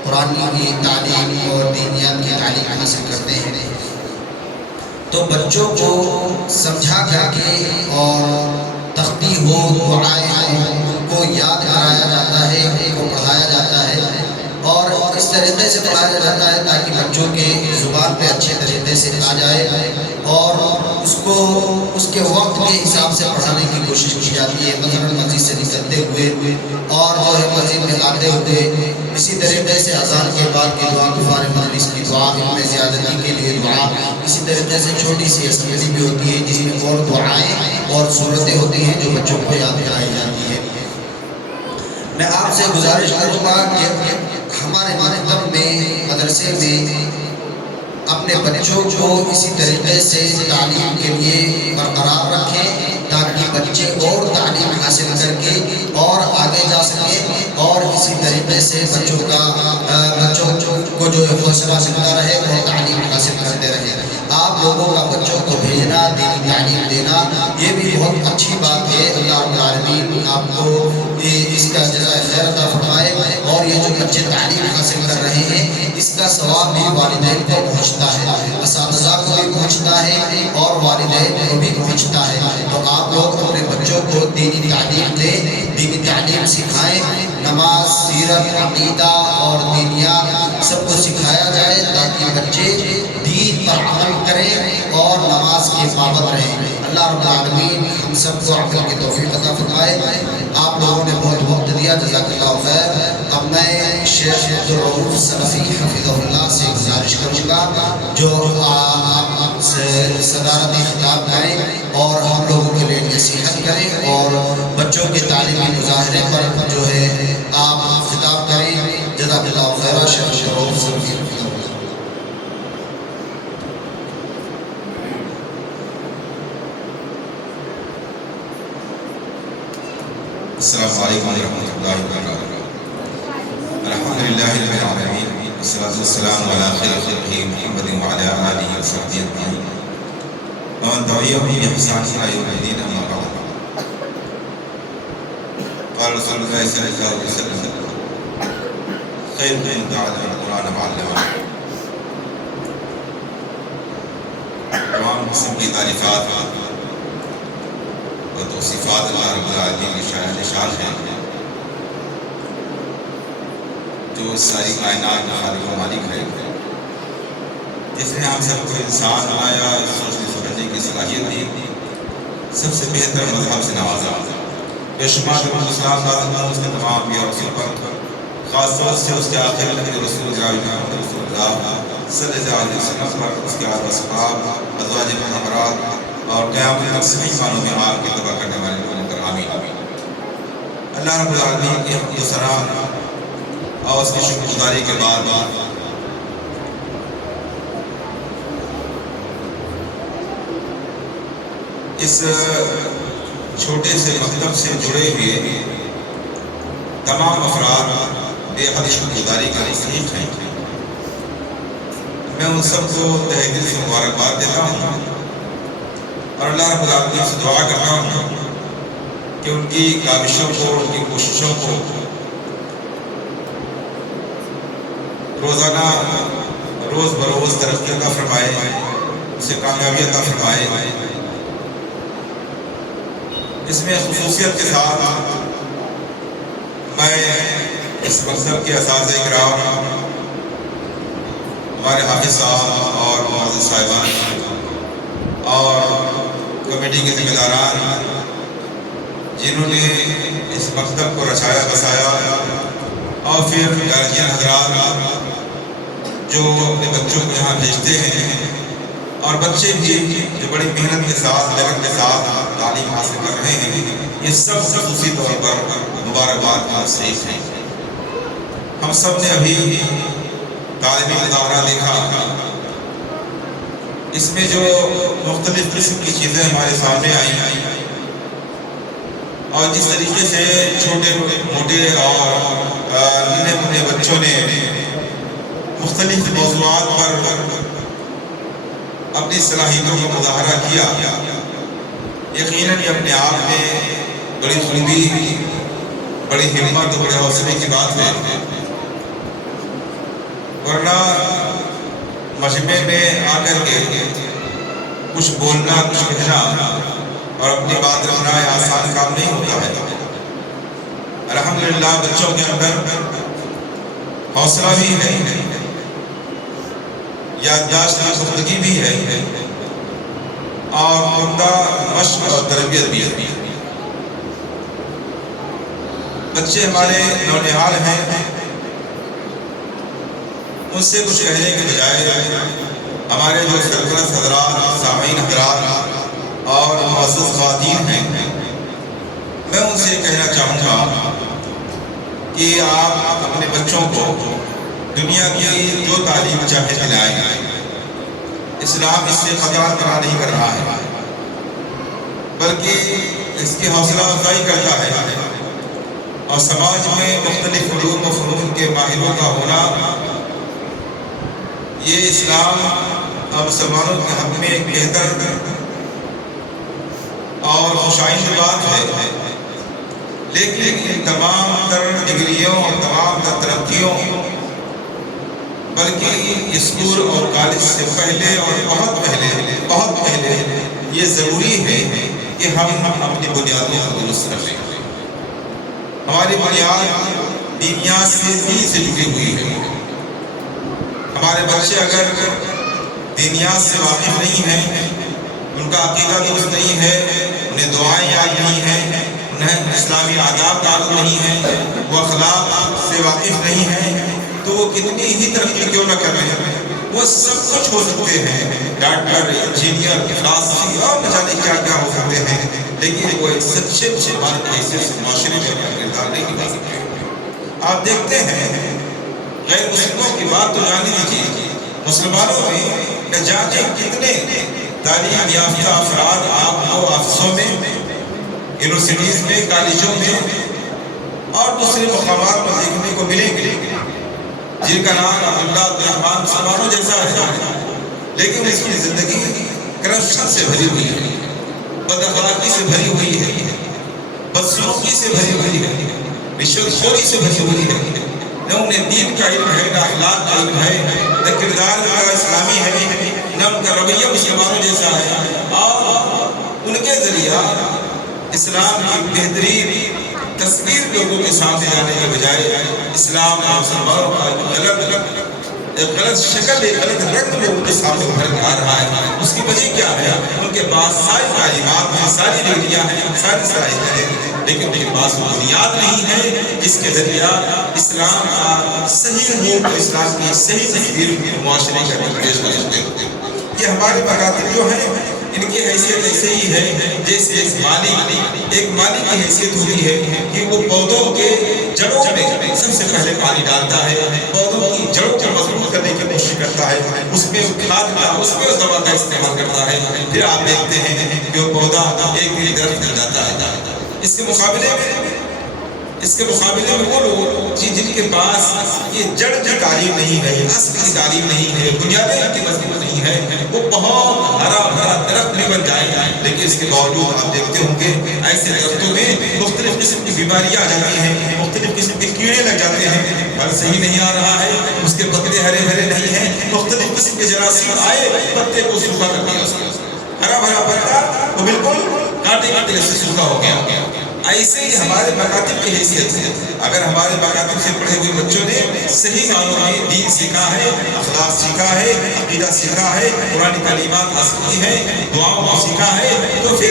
قرآن کی تعلیم اور دینیات کی تعلیم حاصل کرتے ہیں تو بچوں کو سمجھا کر کے اور تختی ہو، دعائیں ہوں، ان کو یاد کرایا جاتا ہے، ان کو پڑھایا جاتا ہے اور اس طریقے سے پڑھایا جاتا ہے تاکہ بچوں کے زبان پہ اچھے طریقے سے آ جائے اور اس کو اس کے وقت کے حساب سے پڑھانے کی کوشش کی جاتی ہے۔ مثلاً مسجد سے نکلتے ہوئے اور جو ہے مسجد میں آتے ہوئے اسی طریقے سے اذان کے بعد کی دعا، کفار مجلس کی دعا، علم میں زیادتی کے لیے دعا، اسی طریقے سے چھوٹی سی اسمبلی بھی ہوتی ہے جس میں اور دعائیں اور صورتیں ہوتی ہیں جو بچوں کو یاد کرائی جاتی ہے۔ میں آپ سے گزارش کروں گا کہ ہمارے مکتب میں، مدرسے میں اپنے بچوں کو اسی طریقے سے تعلیم کے لیے برقرار رکھیں تاکہ بچے اور تعلیم حاصل کر کے اور آگے جا سکیں اور اسی طریقے طریقے سے بچوں کو جو حوصلہ ملتا رہے اور تعلیم حاصل کرتے رہے. آپ لوگوں کا بچوں کو بھیجنا، دینی تعلیم دینا، یہ بھی بہت اچھی بات ہے. اللہ رب العالمین آپ کو اس کا جزائے خیر عطا فرمائے. اور یہ جو بچے تعلیم حاصل کر رہے ہیں اس کا ثواب بھی والدین کو پہنچتا ہے، اساتذہ کو بھی پہنچتا ہے اور والدین کو بھی پہنچتا ہے. تو آپ لوگ اپنے بچوں کو دینی تعلیم دیں، دینی تعلیم سکھائیں. نماز، سیرت، عقیدہ اور دینیات سب کو سکھایا جائے تاکہ بچے دین پر عمل کریں اور نماز کے پابند رہیں. اللہ رب العالمین ہم سب کو عمل کی توفیق عطا فرمائے. آپ لوگوں نے بہت وقت دیا، جزاک اللہ خیر. اب میں شیخ عبدالرؤوف سلفی حفظہ اللہ سے گزارش کروں گا جو آپ صدارتی خطاب کریں اور ہم لوگوں کے لیے نصیحت کریں اور بچوں کے تعلیمی مظاہرے پر جو ہے آپ خطاب کریں. جزاک اللہ خیر. شیخ عبدالرؤوف سلفی حفظہ اللہ. السلام علیکم ورحمۃ اللہ وبرکاتہ. الحمدللہ رب العالمین والصلاۃ والسلام علی خیر خلقہ محمد وعلی آلہ وصحبہ اجمعین ومن تبعهم بإحسان إلی یوم الدین. اما بعد. قال رسول اللہ صلی اللہ علیہ وسلم خیرکم من تعلم القرآن وعلمہ. تمام قسم کی تعریفات اور توصیفات اللہ رب العالمین کی شان نشان ہیں جو ساری کائنات کا خالق و مالک ہے، جس نے ہم سب کو انسان بنایا، سوچنے سمجھنے کی صلاحیت دی، سب سے بہتر مذہب سے نوازا. بے شمار اسلام کا اس نے تمام انبیاء رسول پر، خاص طور سے اس کے آخر نبی رسول اللہ صلی اللہ علیہ وسلم پر، اس کے آل و اصحاب، ازواج مطہرات اور قیامت تک صحیح معنوں میں آپ کی اتباع کرنے والے لوگوں پر آمین. اللہ رب العالمین کی حمد و ثنا اور اس کی شکر گزاری کے بعد اس چھوٹے سے مکتب سے جڑے ہوئے تمام افراد بے حد شکر گزاری کا مستحق ہیں. میں ان سب کو تہہ دل سے مبارکباد دیتا ہوں اور اللہ رب العالمین سے دعا کرتا ہوں کہ ان کی کاوشوں کو، ان کی کوششوں کو روزانہ روز بروز ترقی عطا فرمائے، اسے کامیابی عطا فرمائے. اس میں خصوصیت کے ساتھ میں اس مکتب کے اساتذہ کرام، ہمارے حافظ صاحب اور معزز صاحبان اور کمیٹی کے ذمہ داران جنہوں نے اس مکتب کو رچایا بسایا، اور پھر گارجین حضرات جو اپنے بچوں کو یہاں بھیجتے ہیں، اور بچے بھی جو بڑی محنت کے ساتھ، لگن کے ساتھ تعلیم حاصل کر رہے ہیں، یہ سب خصوصی طور پر مبارکباد کا مستحق ہیں. ہم سب نے ابھی تعلیمی مظاہرہ دیکھا، اس میں جو مختلف قسم کی چیزیں ہمارے سامنے آئیں اور جس طریقے سے چھوٹے موٹے اور ننھے منھے بچوں نے مختلف موضوعات پر اپنی صلاحیتوں کا مظاہرہ کیا، یقیناً یہ اپنے آپ میں بڑی خوبی، بڑی ہمت اور بڑے حوصلے کی بات ہے. ورنہ مجمع میں آ کر کے کچھ بولنا، کچھ کہنا اور اپنی بات رکھنا یہ آسان کام نہیں ہوتا ہے. الحمدللہ بچوں کے اندر حوصلہ بھی ہے، یادداشت کی پختگی بھی ہے اور عمدہ مشق اور تربیت بھی ہے. بچے ہمارے نونہال ہیں، ان سے کچھ کہنے کے بجائے ہمارے جو سرپرست حضرات، سامعین حضرات اور معزز خواتین ہیں، میں ان سے کہنا چاہوں گا کہ آپ اپنے بچوں کو دنیا کی جو تعلیم چاہے دلائیں. اسلام اس سے قطع منع نہیں کر رہا ہے، بلکہ اس کی حوصلہ افزائی کرتا ہے اور سماج میں مختلف علوم و فنون کے ماہروں کا ہونا، یہ اسلام اور مسلمانوں کے حق میں ایک بہتر اور خوشائند بات ہے، لیکن ان تمام تر ڈگریوں اور تمام تر ترقیوں، بلکہ اسکول اور کالج سے پہلے اور بہت پہلے یہ ضروری ہے کہ ہم اپنی بنیادوں کو درست رکھیں۔ ہماری بنیاد دینیات سے جڑی ہوئی ہے۔ ہمارے بچے اگر دینیات سے واقف نہیں ہیں، ان کا عقیدہ درست نہیں ہے، انہیں دعائیں یاد نہیں ہیں، انہیں اسلامی آداب تعلق نہیں ہے، وہ اخلاق سے واقف نہیں ہیں، تو وہ کتنی ہی ترقی کیوں نہ کریں، وہ سب کچھ ہو سکتے ہیں، ڈاکٹر، انجینئر، فلاسفی اور نہ جانے کیا کیا ہو سکتے ہیں، لیکن وہ ایک سچے مسلمان کی حیثیت سے معاشرے میں اپنا کردار نہیں نبھا سکتے۔ آپ دیکھتے ہیں غیر مسلموں کی بات تو جانے دیجیے، مسلمانوں میں نہ جانے کتنے تعلیم یافتہ افراد آپ کو آفسوں میں، یونیورسٹیز میں، کالجوں میں اور دوسرے مقامات پر دیکھنے کو ملیں گے جن کا نام عبداللہ عبدالرحمن مسلمانوں جیسا ہے، لیکن اس کی زندگی کرپشن سے بھری ہوئی ہے، بد اخلاقی سے بھری ہوئی ہے، بدسلوکی سے بھری ہوئی ہے، رشوت خوری سے بھری ہوئی ہے۔ نہ انہیں دین کا علم ہے، نہ اخلاق کا علم ہے، نہ کردار کا اسلامی ہے، نہ ان کا رویہ مسلمانوں جیسا ہے، اور ان کے ذریعہ اسلام کی بہترین تصویر لوگوں کے سامنے آنے کے بجائے اسلام اور مسلمانوں کا ایک غلط شکل، ایک غلط رنگ لوگوں کے سامنے ابھر کے آ رہا ہے۔ اس کی وجہ کیا ہے؟ ان کے پاس ساری تعلیمات ہیں، ساری ڈگریاں ہیں، ساری صلاحیتیں ہیں، لیکن ان کے پاس وہ بنیاد نہیں ہے جس کے ذریعہ اسلام کا صحیح روپ، اسلام کی صحیح تصویر معاشرے کا پیش کر سکتے ہوتے ہیں۔ یہ ہمارے مکاتب جو ہیں، ان کی حیثیت ایسے ہی ہے جیسے ایک مالی کی حیثیت ہوتی ہے کہ وہ پودوں کے جڑوں میں سب سے پہلے پانی ڈالتا ہے، پودوں کی جڑوں کو مضبوط کرنے کی کوشش کرتا ہے، اس میں کھاد کا، اس میں دوا کا استعمال کرتا ہے، پھر آپ دیکھتے ہیں کہ وہ پودا ایک درخت بن جاتا ہے۔ اس کے مقابلے میں وہ لوگ جن کے پاس یہ جڑ کی تعلیم نہیں ہے، اصل کی تعلیم نہیں ہے، بنیادیں ان کی مضبوط نہیں ہے، وہ بہت ہرا بھرا درخت بھی بن جائے، لیکن اس کے باوجود آپ دیکھتے ہوں گے ایسے درختوں میں مختلف قسم کی بیماریاں آ جاتی ہیں، مختلف قسم کے کیڑے لگ جاتے ہیں، پھل صحیح نہیں آ رہا ہے، اس کے پتے ہرے بھرے نہیں ہیں، مختلف قسم کے جراثیم آئے، پتے کو سوکھا کر دیا، ہرا بھرا پتا وہ بالکل کاٹے سے سوکھا ہو گیا۔ ایسے ہی ہمارے مکاتب کی حیثیت ہے، اگر ہمارے مکاتب سے پڑھے ہوئے بچوں نے صحیح معنوں میں دین سیکھا ہے، اخلاق سیکھا ہے، عقیدہ سیکھا ہے، قرآن تعلیمات حاصل کی ہے، دعاؤں کو سیکھا ہے، تو پھر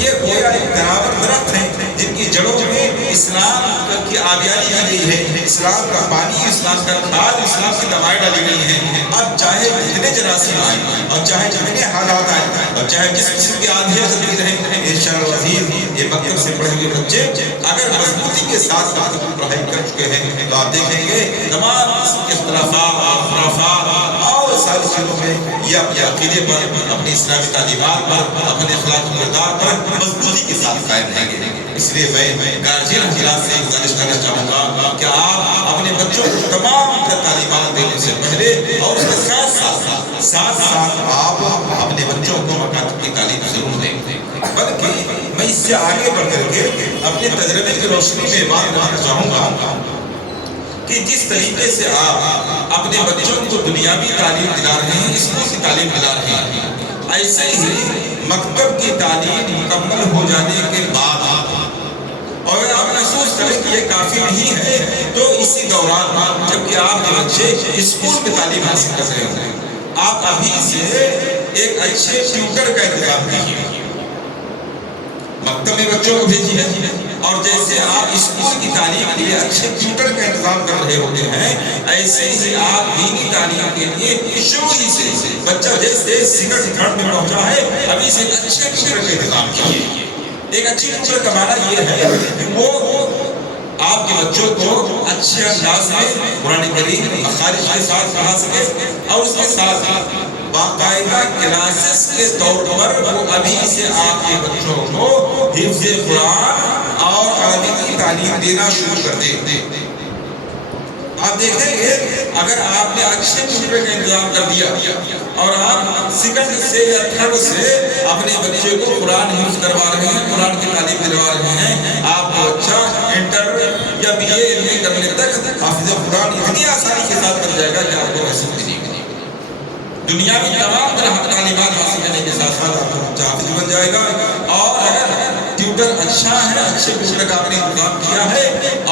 یہ گویا ایک تناور درخت ہے جن کی جڑوں میں اسلام کی آبیاری کی گئی ہے، اسلام کا پانی، اسلام کا کھاد، اسلام کی دوائیں ڈالی گئی ہیں۔ اب چاہے جتنے جراثیم آئیں اور چاہے جتنے حالات آئیں اور چاہے جس قسم کی آندھیاں چلتی رہیں، انشاءاللہ عزیز یہ مکتب سے پڑھے ہوئے بچے اگر مضبوطی کے ساتھ پڑھائی کر چکے ہیں تو آپ دیکھیں گے تمام اختلافات، خرافات اور ساری چیزوں میں یہ اپنے عقیدے پر، اپنی اسلامی تعلیمات پر، اپنے اخلاق و کردار پر مضبوطی کے ساتھ قائم رہیں گے۔ اس لیے میں گارجین حضرات سے گزارش کرنا چاہوں گا کہ آپ اپنے بچوں کو تمام تعلیمات دینے سے پہلے اور اس کے ساتھ آپ اپنے بچوں کو مکاتب کی تعلیم ضرور دیں، بلکہ میں اس سے آگے بڑھ کر کے اپنے تجربے کی روشنی میں بات کرنا چاہوں گا کہ جس طریقے سے آپ اپنے بچوں کو دنیاوی تعلیم دلا رہے ہیں، اسکول کی تعلیم دلا رہے ہیں، ایسے ہی مکتب کی تعلیم مکمل ہو جانے کے بعد اور اگر آپ محسوس کریں کہ یہ کافی نہیں ہے تو اسی دوران جبکہ آپ کے بچے اسکول میں تعلیم حاصل کر رہے ہیں، آپ ابھی سے ایک اچھے ٹیوٹر کا انتظام کیجیے، مکتب میں بچوں کو بھیجیے، اور جیسے آپ اسکول کی تعلیم کے لیے اچھے ٹیوٹر کا انتظام کر رہے ہوتے ہیں، ایسے ہی آپ دینی تعلیم کے لیے شروع ہی سے بچہ جیسے سیکنڈ تھرڈ میں پہنچا ہے ابھی سے اچھے ٹیوٹر کا انتظام کیجیے۔ ایک اچھی ٹیچر کا معنی یہ ہے کہ وہ آپ کے بچوں کو اچھے انداز میں قرآن کریم مخارج کے ساتھ پڑھا سکے اور اس کے ساتھ باقاعدہ کلاسز کے طور پر وہ ابھی سے آپ کے بچوں کو حفظ قرآن اور عربی کی تعلیم دینا شروع کر دیں۔ آپ دیکھیں گے اگر آپ نے اچھے ٹیوٹر کا انتظام کر دیا اور آپ سیکنڈ سے یا تھرڈ سے اپنے بچے کو قرآن حفظ کروا رہے ہیں، قرآن کی تعلیم دلوا رہے ہیں، آپ کو اچھا انٹر یا بی اے ایم اے کرنے تک حافظ قرآن اتنی آسانی کے ساتھ بن جائے گا کہ آپ کو محسوس نہیں ہوگی۔ دنیا میں تمام طرح تعلیمات حاصل کرنے کے ساتھ ساتھ آپ کو اچھا حافظ بن جائے گا۔ اور اگر ٹیوٹر اچھا ہے، اچھے ٹیوٹر کا آپ نے انتظام کیا ہے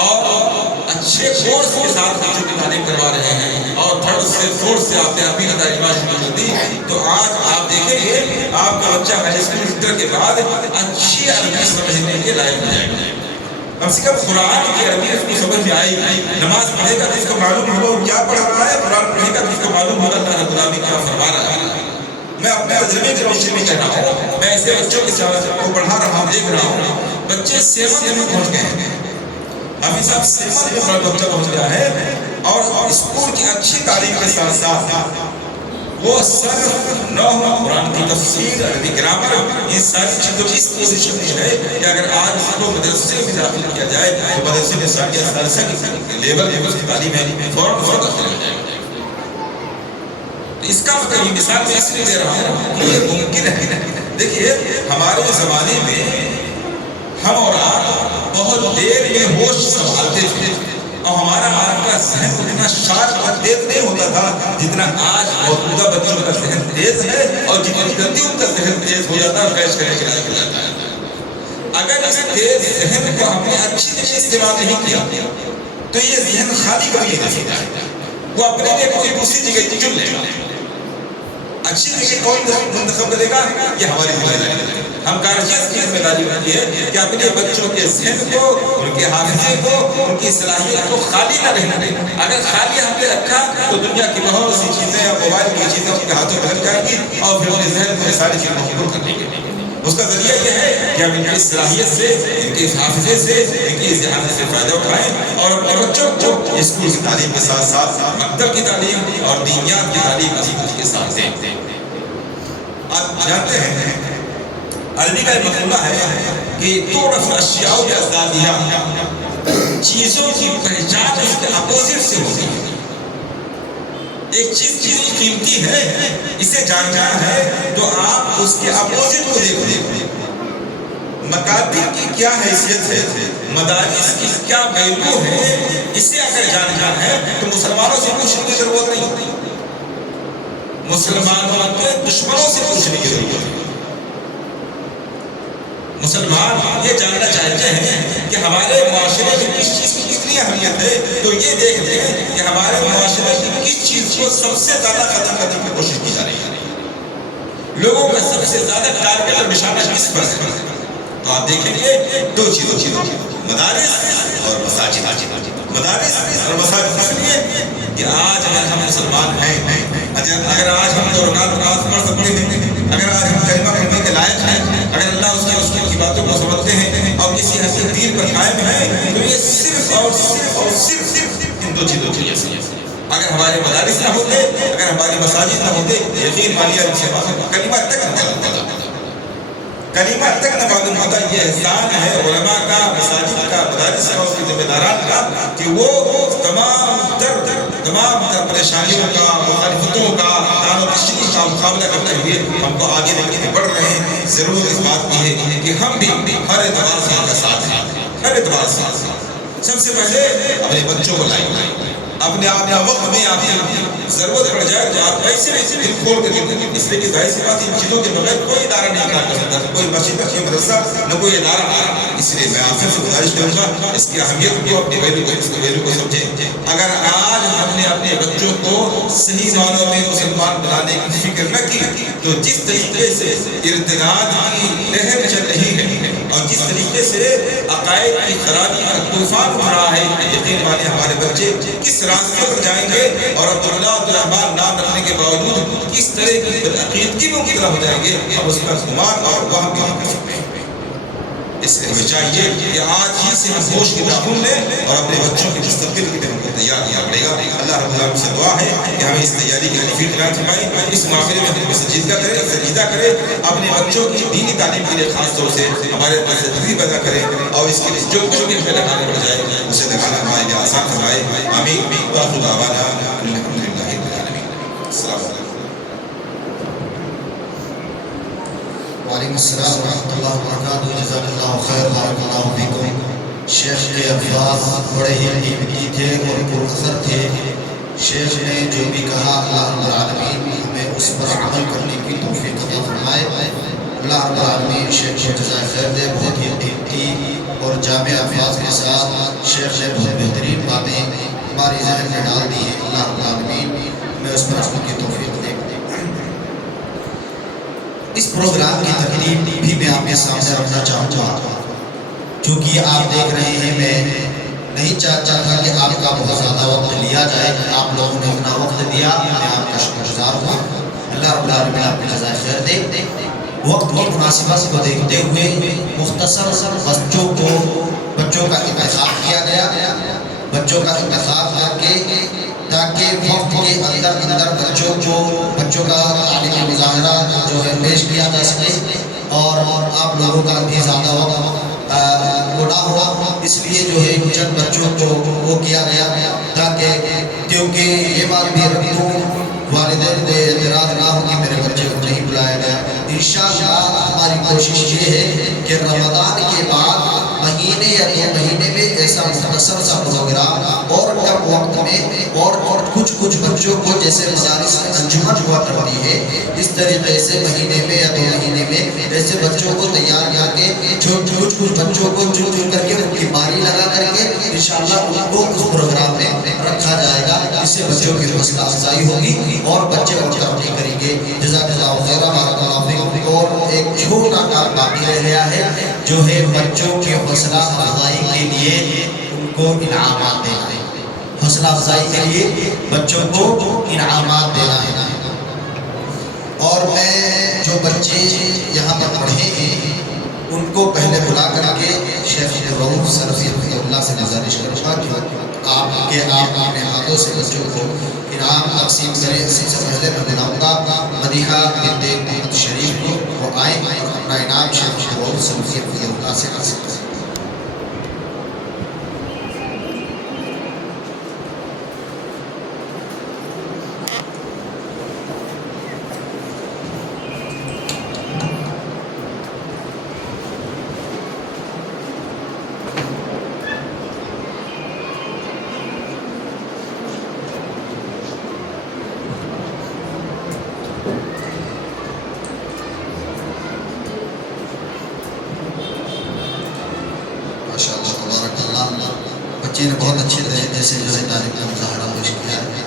اور اچھے کورس کے ساتھ بچوں کی تعلیم کروا رہے ہیں اور تھرڈ سے فورتھ سے آپ نے عربی کی تعلیمات شروع کر دی، تو آج آپ دیکھیں گے آپ کا بچہ ہائی اسکول انٹر کے بعد اچھی عربی سمجھنے کے لائق ہو جائے گا۔ کم سے کم قرآن کی عربی اس کو سمجھ میں آئے گی، نماز پڑھے گا جس کو معلوم ہوگا کیا پڑھ رہا ہے، قرآن پڑھے گا جس کو معلوم ہوگا اللہ رب العالمین کیا فرما رہا ہے۔ میں اپنے تجربے کی روشنی میں کہہ رہا ہوں، میں ایسے بچوں کے ساتھ کو پڑھا رہا ہوں، دیکھ رہا ہوں بچے 7 میں پہنچ گئے ہیں، ابھی صاحب 7 میں بچہ پہنچ گیا ہے اور اسکول کی اچھی تعلیم کے ساتھ ساتھ وہ صرف نحو، قرآن کی تفسیر، عربی گرامر، یہ ساری چیزوں کی اس پوزیشن میں ہے کہ اگر آج اس کو مدرسے میں داخل کیا جائے تو مدرسے میں ساری سالسہ کی لیول کی تعلیم ہے فوراً داخل ہو جائے گا۔ اس کا مطلب یہ مثال میں اس لیے دے رہا ہوں کہ یہ ممکن ہے۔ دیکھیے ہمارے زمانے میں ہم اور آپ بہت دیر میں ہوش سنبھالتے تھے اور ہمارا آپ کا ذہن اتنا شارپ اور تیز نہیں ہوتا تھا جتنا آج موجودہ بچوں کا ذہن تیز ہے، اور جتنی جلدی ان کا ذہن تیز ہو جاتا ہے اور کیش کرنے کے لائق ہو جاتا ہے۔ اگر اس تیز ذہن کو ہم نے اچھی طرح استعمال نہیں کیا تو یہ ذہن خالی کبھی نہیں رہ سکتا، وہ اپنے لیے کوئی دوسری جگہ چن لے گا۔ اچھی جگہ کون منتخب کرے گا؟ یہ ہماری ذمہ داری ہے۔ ہم گارجینز کی ذمہ داری ہوتی ہے کہ اپنے بچوں کے ذہن کو، ان کے حافظے کو، ان کی صلاحیت کو خالی نہ رہنے دیں۔ اگر خالی ہم نے رکھا تو دنیا کی بہت سی چیزیں یا موبائل کی چیزیں ان کے ہاتھوں میں لگ جائیں گی اور پھر ان کے ذہن میں ساری چیزیں مقبول کر لیں گے۔ اس کا ذریعہ یہ ہے کہ ہم ان کی صلاحیت سے، ان کے حافظے سے، ان کی ذہانت سے فائدہ اٹھائیں اور اپنے بچوں کو اسکول کی تعلیم کے ساتھ ساتھ مکتب کی تعلیم اور دینیات کی تعلیم اسی کے ساتھ دیں۔ آپ جانتے ہیں عربی کا ایک مقولہ ہے کہ تعرف الاشیاء بأضدادها، چیزوں کی پہچان اس کے اپوزٹ سے ہوتی ہے۔ ایک چیز قیمتی ہے، اسے جاننا ہے تو آپ اس کے اپوزٹ کو دیکھیں۔ مکاتب کی کیا حیثیت ہے، مدارس کی کیا ویلیو ہے، اسے اگر جاننا ہے تو مسلمانوں سے پوچھنے کی ضرورت نہیں ہوتی، مسلمانوں کے دشمنوں سے پوچھنے کی ضرورت ہے۔ مسلمان یہ جاننا چاہتے ہیں کہ ہمارے معاشرے میں کس چیز کی کتنی اہمیت ہے، تو یہ دیکھ لیں کہ ہمارے معاشرے کی کس چیز کو سب سے زیادہ ختم کرنے کی کوشش کی جا رہی ہے، لوگوں کا سب سے زیادہ ٹارگٹ اور نشانہ کس پر ہے۔ تو آپ دیکھیں گے دو چیزوں، مدارس اور مساجد۔ مدارس اور مساجد اس لیے کہ آج اگر ہم مسلمان ہیں، اگر آج ہم دو رکعت نماز پڑھ سکتے ہیں، اگر آج ہم کلمہ پڑھنے کے لائق ہیں، اگر اللہ اس کے رسول کی باتوں کو سمجھتے ہیں اور کسی حسین دین پر قائم ہیں، تو یہ صرف اور صرف اور صرف ان دو چیزوں کی وجہ سے۔ اگر ہمارے مدارس نہ ہوتے، اگر ہماری مساجد نہ ہوتے، یقین مانیے کلمہ تک نہ معلوم ہوتا، کلمہ تک نہ معلوم ہوتا۔ یہ احسان ہے علماء کا، مساجد کا، مدارس کا، اس کے ذمہ داران کا کہ وہ تمام تر پریشانیوں کا، مخالفتوں کا، دان و تشریح کا مقابلہ کرتے ہوئے ہم کو آگے لے کے بڑھ رہے ہیں۔ ضرور اس بات کی ہے کہ ہم بھی ہر اعتبار سے ان کا ساتھ ہیں، ہر اعتبار سے۔ سب سے پہلے اپنے بچوں کو لائیں، اپنے وقت میں آپ کی ضرورت پڑ جائے تو آپ ایسے دل کھول کے دیں، اس لیے کہ ظاہر سی بات ان چیزوں کے بغیر کوئی ادارہ نہیں کام کر سکتا، کوئی مسجد، کوئی مدرسہ، نہ کوئی ادارہ۔ اس لیے میں آپ سے گزارش کروں گا اس کی اہمیت کو، اپنی ویلیو کو سمجھیں۔ اگر آج ہم نے اپنے بچوں کو صحیح معنوں میں مسلمان بنانے کی فکر نہ کی تو جس طریقے سے ارتداد کی لہر چل رہی ہے اور جس طریقے سے عقائد کی خرابی کا طوفان اٹھ رہا ہے، یقین مانیے ہمارے بچے کس راستے پر جائیں گے اور عبداللہ عبدالرحمان نام رکھنے کے باوجود کس طرح کی بدعقیدگی میں مبتلا ہو جائیں گے، ہم اس پر گمان اور وہم بھی نہیں کر سکتے۔ اس لیے ہمیں چاہیے کہ آج ہی سے ہم ہوش کی تعاون لیں اور اپنے بچوں کے مستقبل کے لیے ہم کو تیار کرنا پڑے گا. اللہ رب العالمین سے دعا ہے کہ ہمیں اس تیاری کی توفیق عطا فرمائے, اس معاملے میں ہم کو سنجیدہ کرے, اپنے بچوں کی دینی تعلیم کے لیے خاص طور سے ہمارے اندر سے پیدا کرے, اور اس کے لیے جو کچھ بھی ہمیں لگانا پڑ جائے اسے لگانا ہمارے لیے آسان فرمائے. آمین. وآخر دعوانا الحمدللہ رب العالمین. السلام علیکم. وعلیکم السلام ورحمۃ اللہ وبرکاتہ. جزاک اللہ خیر, بارک اللہ فیکم. شیخ کے الفاظ بڑے ہی قیمتی تھے اور پر اثر تھے. شیخ نے جو بھی کہا اللہ رب العالمین ہمیں اس پر عمل کرنے کی توفیق عطا فرمائے. اللہ رب العالمین شیخ کو جزائے خیر دے. بہت ہی قیمتی اور جامع الفاظ کے ساتھ شیخ نے بہت بہترین باتیں ہماری ذہن میں ڈال دی ہیں. اللہ رب العالمین ہمیں اس پر عمل کی توفیق دے. اس پروگرام کی ترتیب بھی میں آپ کے سامنے رکھنا چاہوں گا, چونکہ آپ دیکھ رہے ہیں میں نہیں چاہتا تھا کہ آپ کا بہت زیادہ وقت لیا جائے. آپ لوگوں نے اپنا وقت دیا, میں آپ کا شکر گزار ہوں. اللہ رب العالمین آپ کو جزائے خیر دے. وقت کی مناسبت کو دیکھتے ہوئے مختصر بچوں کا انتخاب کیا گیا, بچوں کا انتخاب کر کے تاکہ وقت کے اندر بچوں کا تعلیمی مظاہرہ جو ہے پیش کیا جا سکے اور آپ لوگوں کا بھی زیادہ وقت نہ ہوا. اس لیے جو ہے چند بچوں کو وہ کیا گیا تاکہ, کیونکہ یہ بات بھی رکھوں والدین کو اعتراض نہ ہو کہ میرے بچے کو نہیں بلایا گیا. انشاءاللہ ہماری کوشش یہ ہے کہ رمضان کے بعد مہینے یا 2 مہینے میں ایسا مختصر سا پروگرام اور کم وقت میں اور کچھ بچوں کو جیسے مدارس میں انجمن ہوا کرتی ہے اس طریقے سے مہینے میں یا 2 مہینے میں ایسے بچوں کو تیار کر کے کچھ بچوں کو چن کر کے ان کی باری لگا کر کے انشاءاللہ ان کو اس پروگرام میں رکھا جائے گا. اس سے بچوں کی حوصلہ افزائی ہوگی اور بچے اور ترقی کریں گے. جزاک اللہ خیر, بارک اللہ فیکم. اور ایک چھوٹا کام باقی رہ گیا ہے جو ہے بچوں کی حوصلہ افزائی کے لیے ان کو انعامات دینا ہے. حوصلہ افزائی کے لیے بچوں کو انعامات دینا ہے. اور میں جو بچے یہاں پر پڑھے ہیں ان کو پہلے بلا کر کے شیخ رؤوف سلفی رحمہ اللہ سے گزارش کروں گا کہ آپ اپنے ہاتھوں سے بچوں کو انعام تقسیم کریں. سب سے پہلے میں بلاؤں گا مدیحہ بنت محمد شریف کو, وہ آئیں اور اپنا انعام شیخ رؤوف سلفی رحمہ اللہ سے حاصل کریں. بچے نے بہت اچھے طریقے سے جو ہے تعلیم کا مظاہرہ پیش کیا ہے.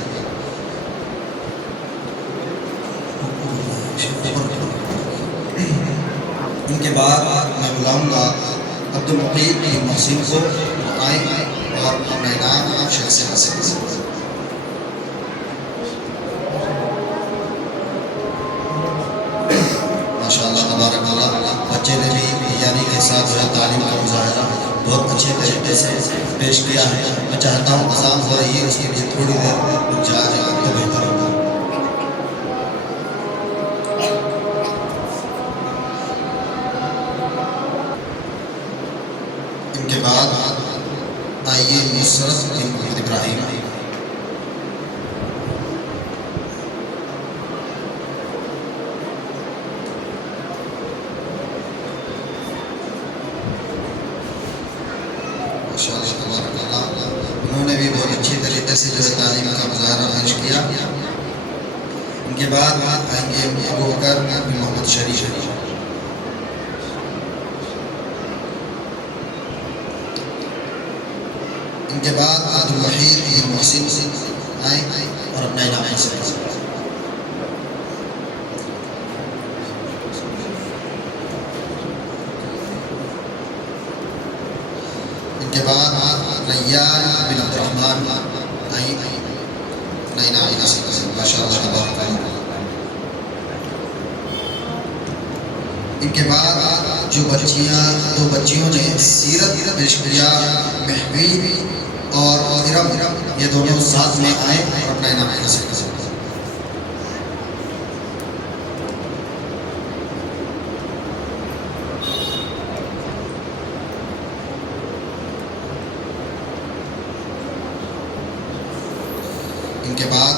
ان کے بعد میں بلاؤں گا عبدالمقید بن محسن کو, آئیں اور اپنا انعام شیخ سے حاصل کریں. ماشاءاللہ تبارک اللہ, بچے نے بھی تیاری کے ساتھ جو ہے تعلیم کا مظاہرہ بہت اچھے طریقے سے پیش کیا ہے. میں چاہتا ہوں اذان ہو رہی ہے, اس کے لیے تھوڑی دیر رک جائے تو بہتر ہوگا. ان کے بعد آئیے نصرت بن محمد ابراہیم. انہوں نے بھی بہت اچھی طریقے سے جو ہے تعلیم کا مظاہرہ پیش کیا. ان کے بعد آئیں گے ابو بکر بن محمد شریف. ان کے بعد عبدالوحید بن محسن آئیں اور اپنا انعام حاصل کریں. ان کے بعد ریان بن عبد الرحمن آئیں اپنا انعام حاصل کریں. ماشاءاللہ تبارک اللہ. ان کے بعد جو دو بچیوں نے سیرت پیش کیا، محبی اور ارم، یہ دونوں ساتھ میں آئے اور اپنا انعام حاصل کر سکتے. ان کے بعد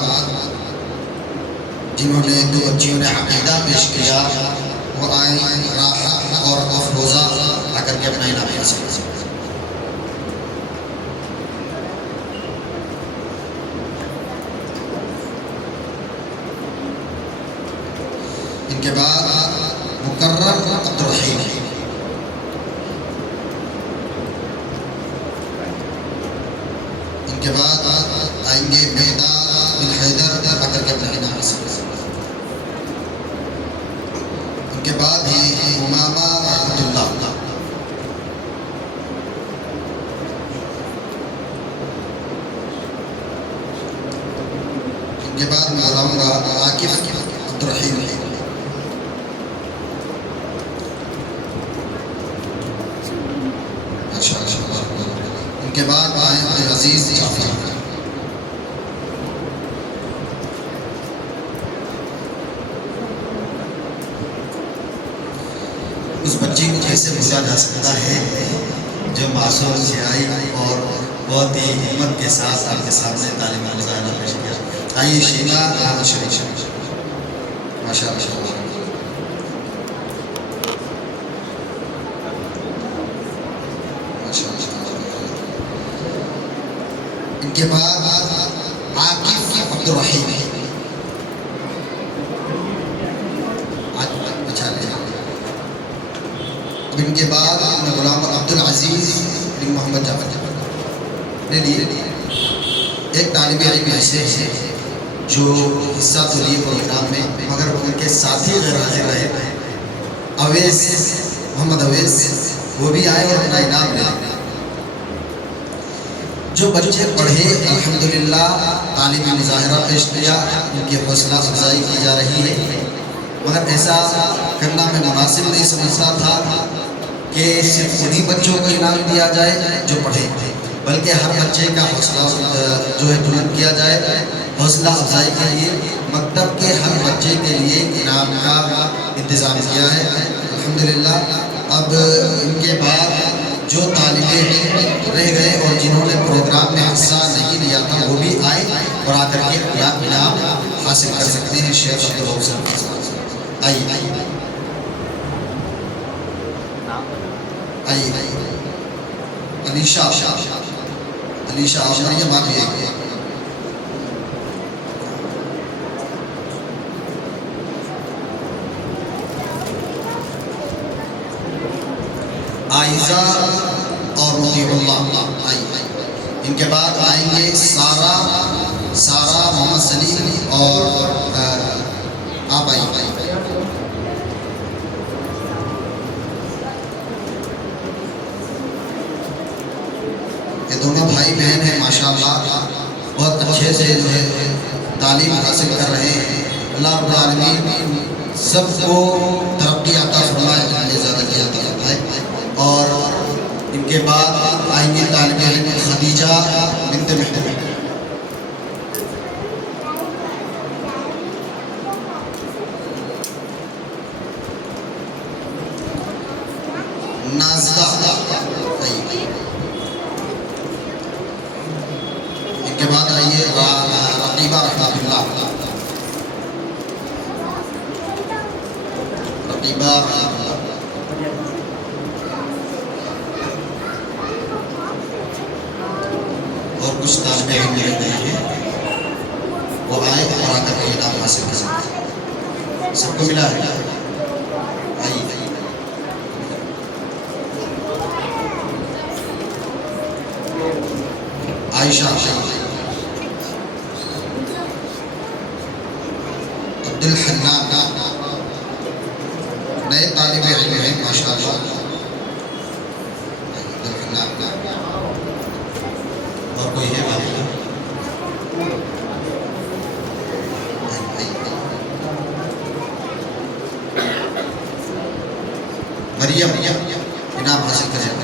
جنہوں نے دو بچیوں نے عقیدہ پیش کیا وہ آئیں راحت اور افروزہ آ کر کے اپنا انعام حاصل کر سکتے. ان کے بعد مقرر عبدالرحیم. ان کے بعد آئیں گے مہداد بن حیدر آ کر کے اپنا انعام حاصل کر سکتے. ان کے بعد ہی امامہ رحمۃ اللہ. ان کے بعد میں بتاؤں گا عاقف عبدالرحیم. ان کے بعد آئے عبدالعزیز جعفر. اس بچی کو کیسے بھولا جا سکتا ہے جو معصوم سے آئی اور بہت ہی ہمت کے ساتھ آپ کے سامنے تعلیم کا مظاہرہ پیش کیا. آئیے شیما احمد شریف. ماشاء اللہ. ان کے بعد عاقف عبدالرحیم. اب ان کے بعد غلام عبدالعزیز بن محمد جعفر. ایک طالب علم ایسے ہیں جو حصہ تو لیے پروگرام میں مگر ان کے ساتھی غیر حاضر رہے. اویس محمد اویس وہ بھی آئے اور اپنا انعام لے. جو بچے پڑھے الحمدللہ تعلیمی مظاہرہ پیش کیا، ان کی حوصلہ افزائی کی جا رہی ہے. مگر ایسا کرنا میں مناسب نہیں سمجھتا تھا کہ صرف انہی بچوں کو انعام دیا جائے جو پڑھے، بلکہ ہر بچے کا حوصلہ جو ہے بلند کیا جائے. حوصلہ افزائی کے لیے مکتب کے ہر بچے کے لیے انعام کا انتظام کیا ہے الحمدللہ. اب ان کے بعد جو طالب علم رہ گئے اور جنہوں نے پروگرام میں حصہ نہیں لیا تھا وہ بھی آئے اور آ کر کے اپنا انعام حاصل کر سکتے ہیں. شیخ عبدالحسن آئیے. علیشہ مریم آپ بھی آئیے. عائزہ اور مطیع اللہ آئیے. ان کے بعد آئیں گے سارہ محمد سلیم اور آپ آئیے. یہ دونوں بھائی بہن ہیں ماشاءاللہ، بہت اچھے سے جو ہے تعلیم حاصل کر رہے ہیں. اللہ رب العالمین سب کو ترقی عطا فرمائے، زیادہ کی عطا فرمائے. اور ان کے بعد آئیں گے طالب علم خدیجہ بنت محمد. نازدہ. ان کے بعد آئیے رقیبہ رحمۃ اللہ. رقیبہ اور کچھ طالب علم رہ گئے ہیں وہ آئے اور آ کر کے انعام حاصل کر سکتے ہیں. سب کو ملا ہے. آئیے. عائشہ عبدالحنان نئے طالب علم ہیں ماشاءاللہ. اور کوئی ہے بات مریم مریم انعام حاصل کریں.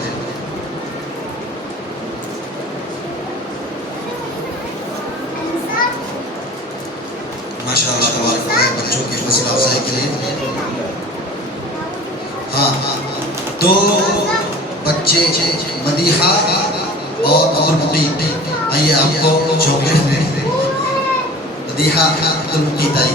ماشاء اللہ تبارک ہے بچوں کی حوصلہ افزائی کے لیے. ہاں تو بچے مدیحہ اور عمر مقیم، آئیے آپ کو چاکلیٹ دیں. مدیحہ عبدالمقید آئی.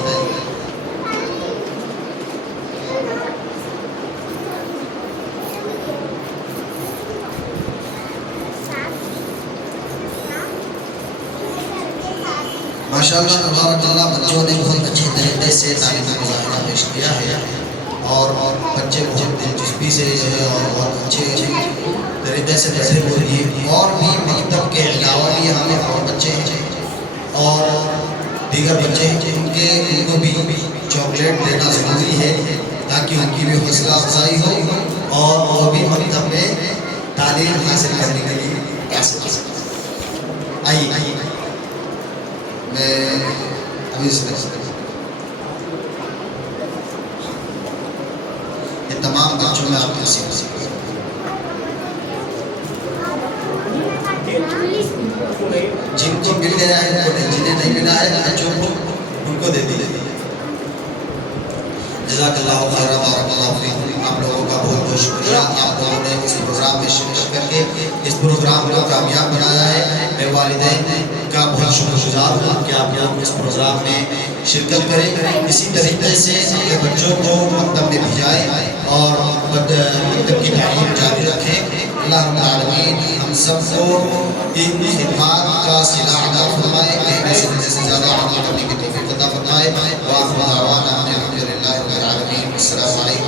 ماشاء اللہ تبارک اللہ بچوں نے بہت اچھے طریقے سے تعلیم کا مظاہرہ پیش کیا ہے اور بچے بہت دلچسپی سے جو ہے اور بہت اچھے طریقے سے بیٹھے ہوئے ہیں. اور بھی مکتب کے علاوہ بھی ہمیں اور بچے ہیں اور دیگر بچے ہیں ان کو بھی چاکلیٹ دینا ضروری ہے تاکہ ان کی بھی حوصلہ افزائی ہو اور وہ بھی مکتب میں تعلیم حاصل کرنے کے لیے آ سکے. آئیے میں ابھی یہ تمام بچوں میں آپ کو سیکھ جن کو مل گیا ہے ان کو نہیں، جنہیں نہیں ملا ہے بچوں کو ان کو دے دیجیے. جزاک اللہ خیر بارک اللہ فیکم. آپ لوگوں کا بہت بہت شکریہ. آپ لوگوں نے اس پروگرام میں شرکت کر کے اس پروگرام کو کامیاب بنایا ہے. میں والدین کا بہت شکر گزار ہوں کہ آپ لوگ اس پروگرام میں شرکت کریں. اسی طریقے سے اپنے بچوں کو مکتب میں بھیجائیں اور مکتب کی تعلیم جاری رکھیں. اللہ رب العالمین ہم سب کو ان خدمات کا صلہ ادا فرمائے، کہنے سے زیادہ عمل کرنے کی توفیق عطا فرمائے. وآخر دعوانا الحمد للہ رب العالمین. السلام علیکم.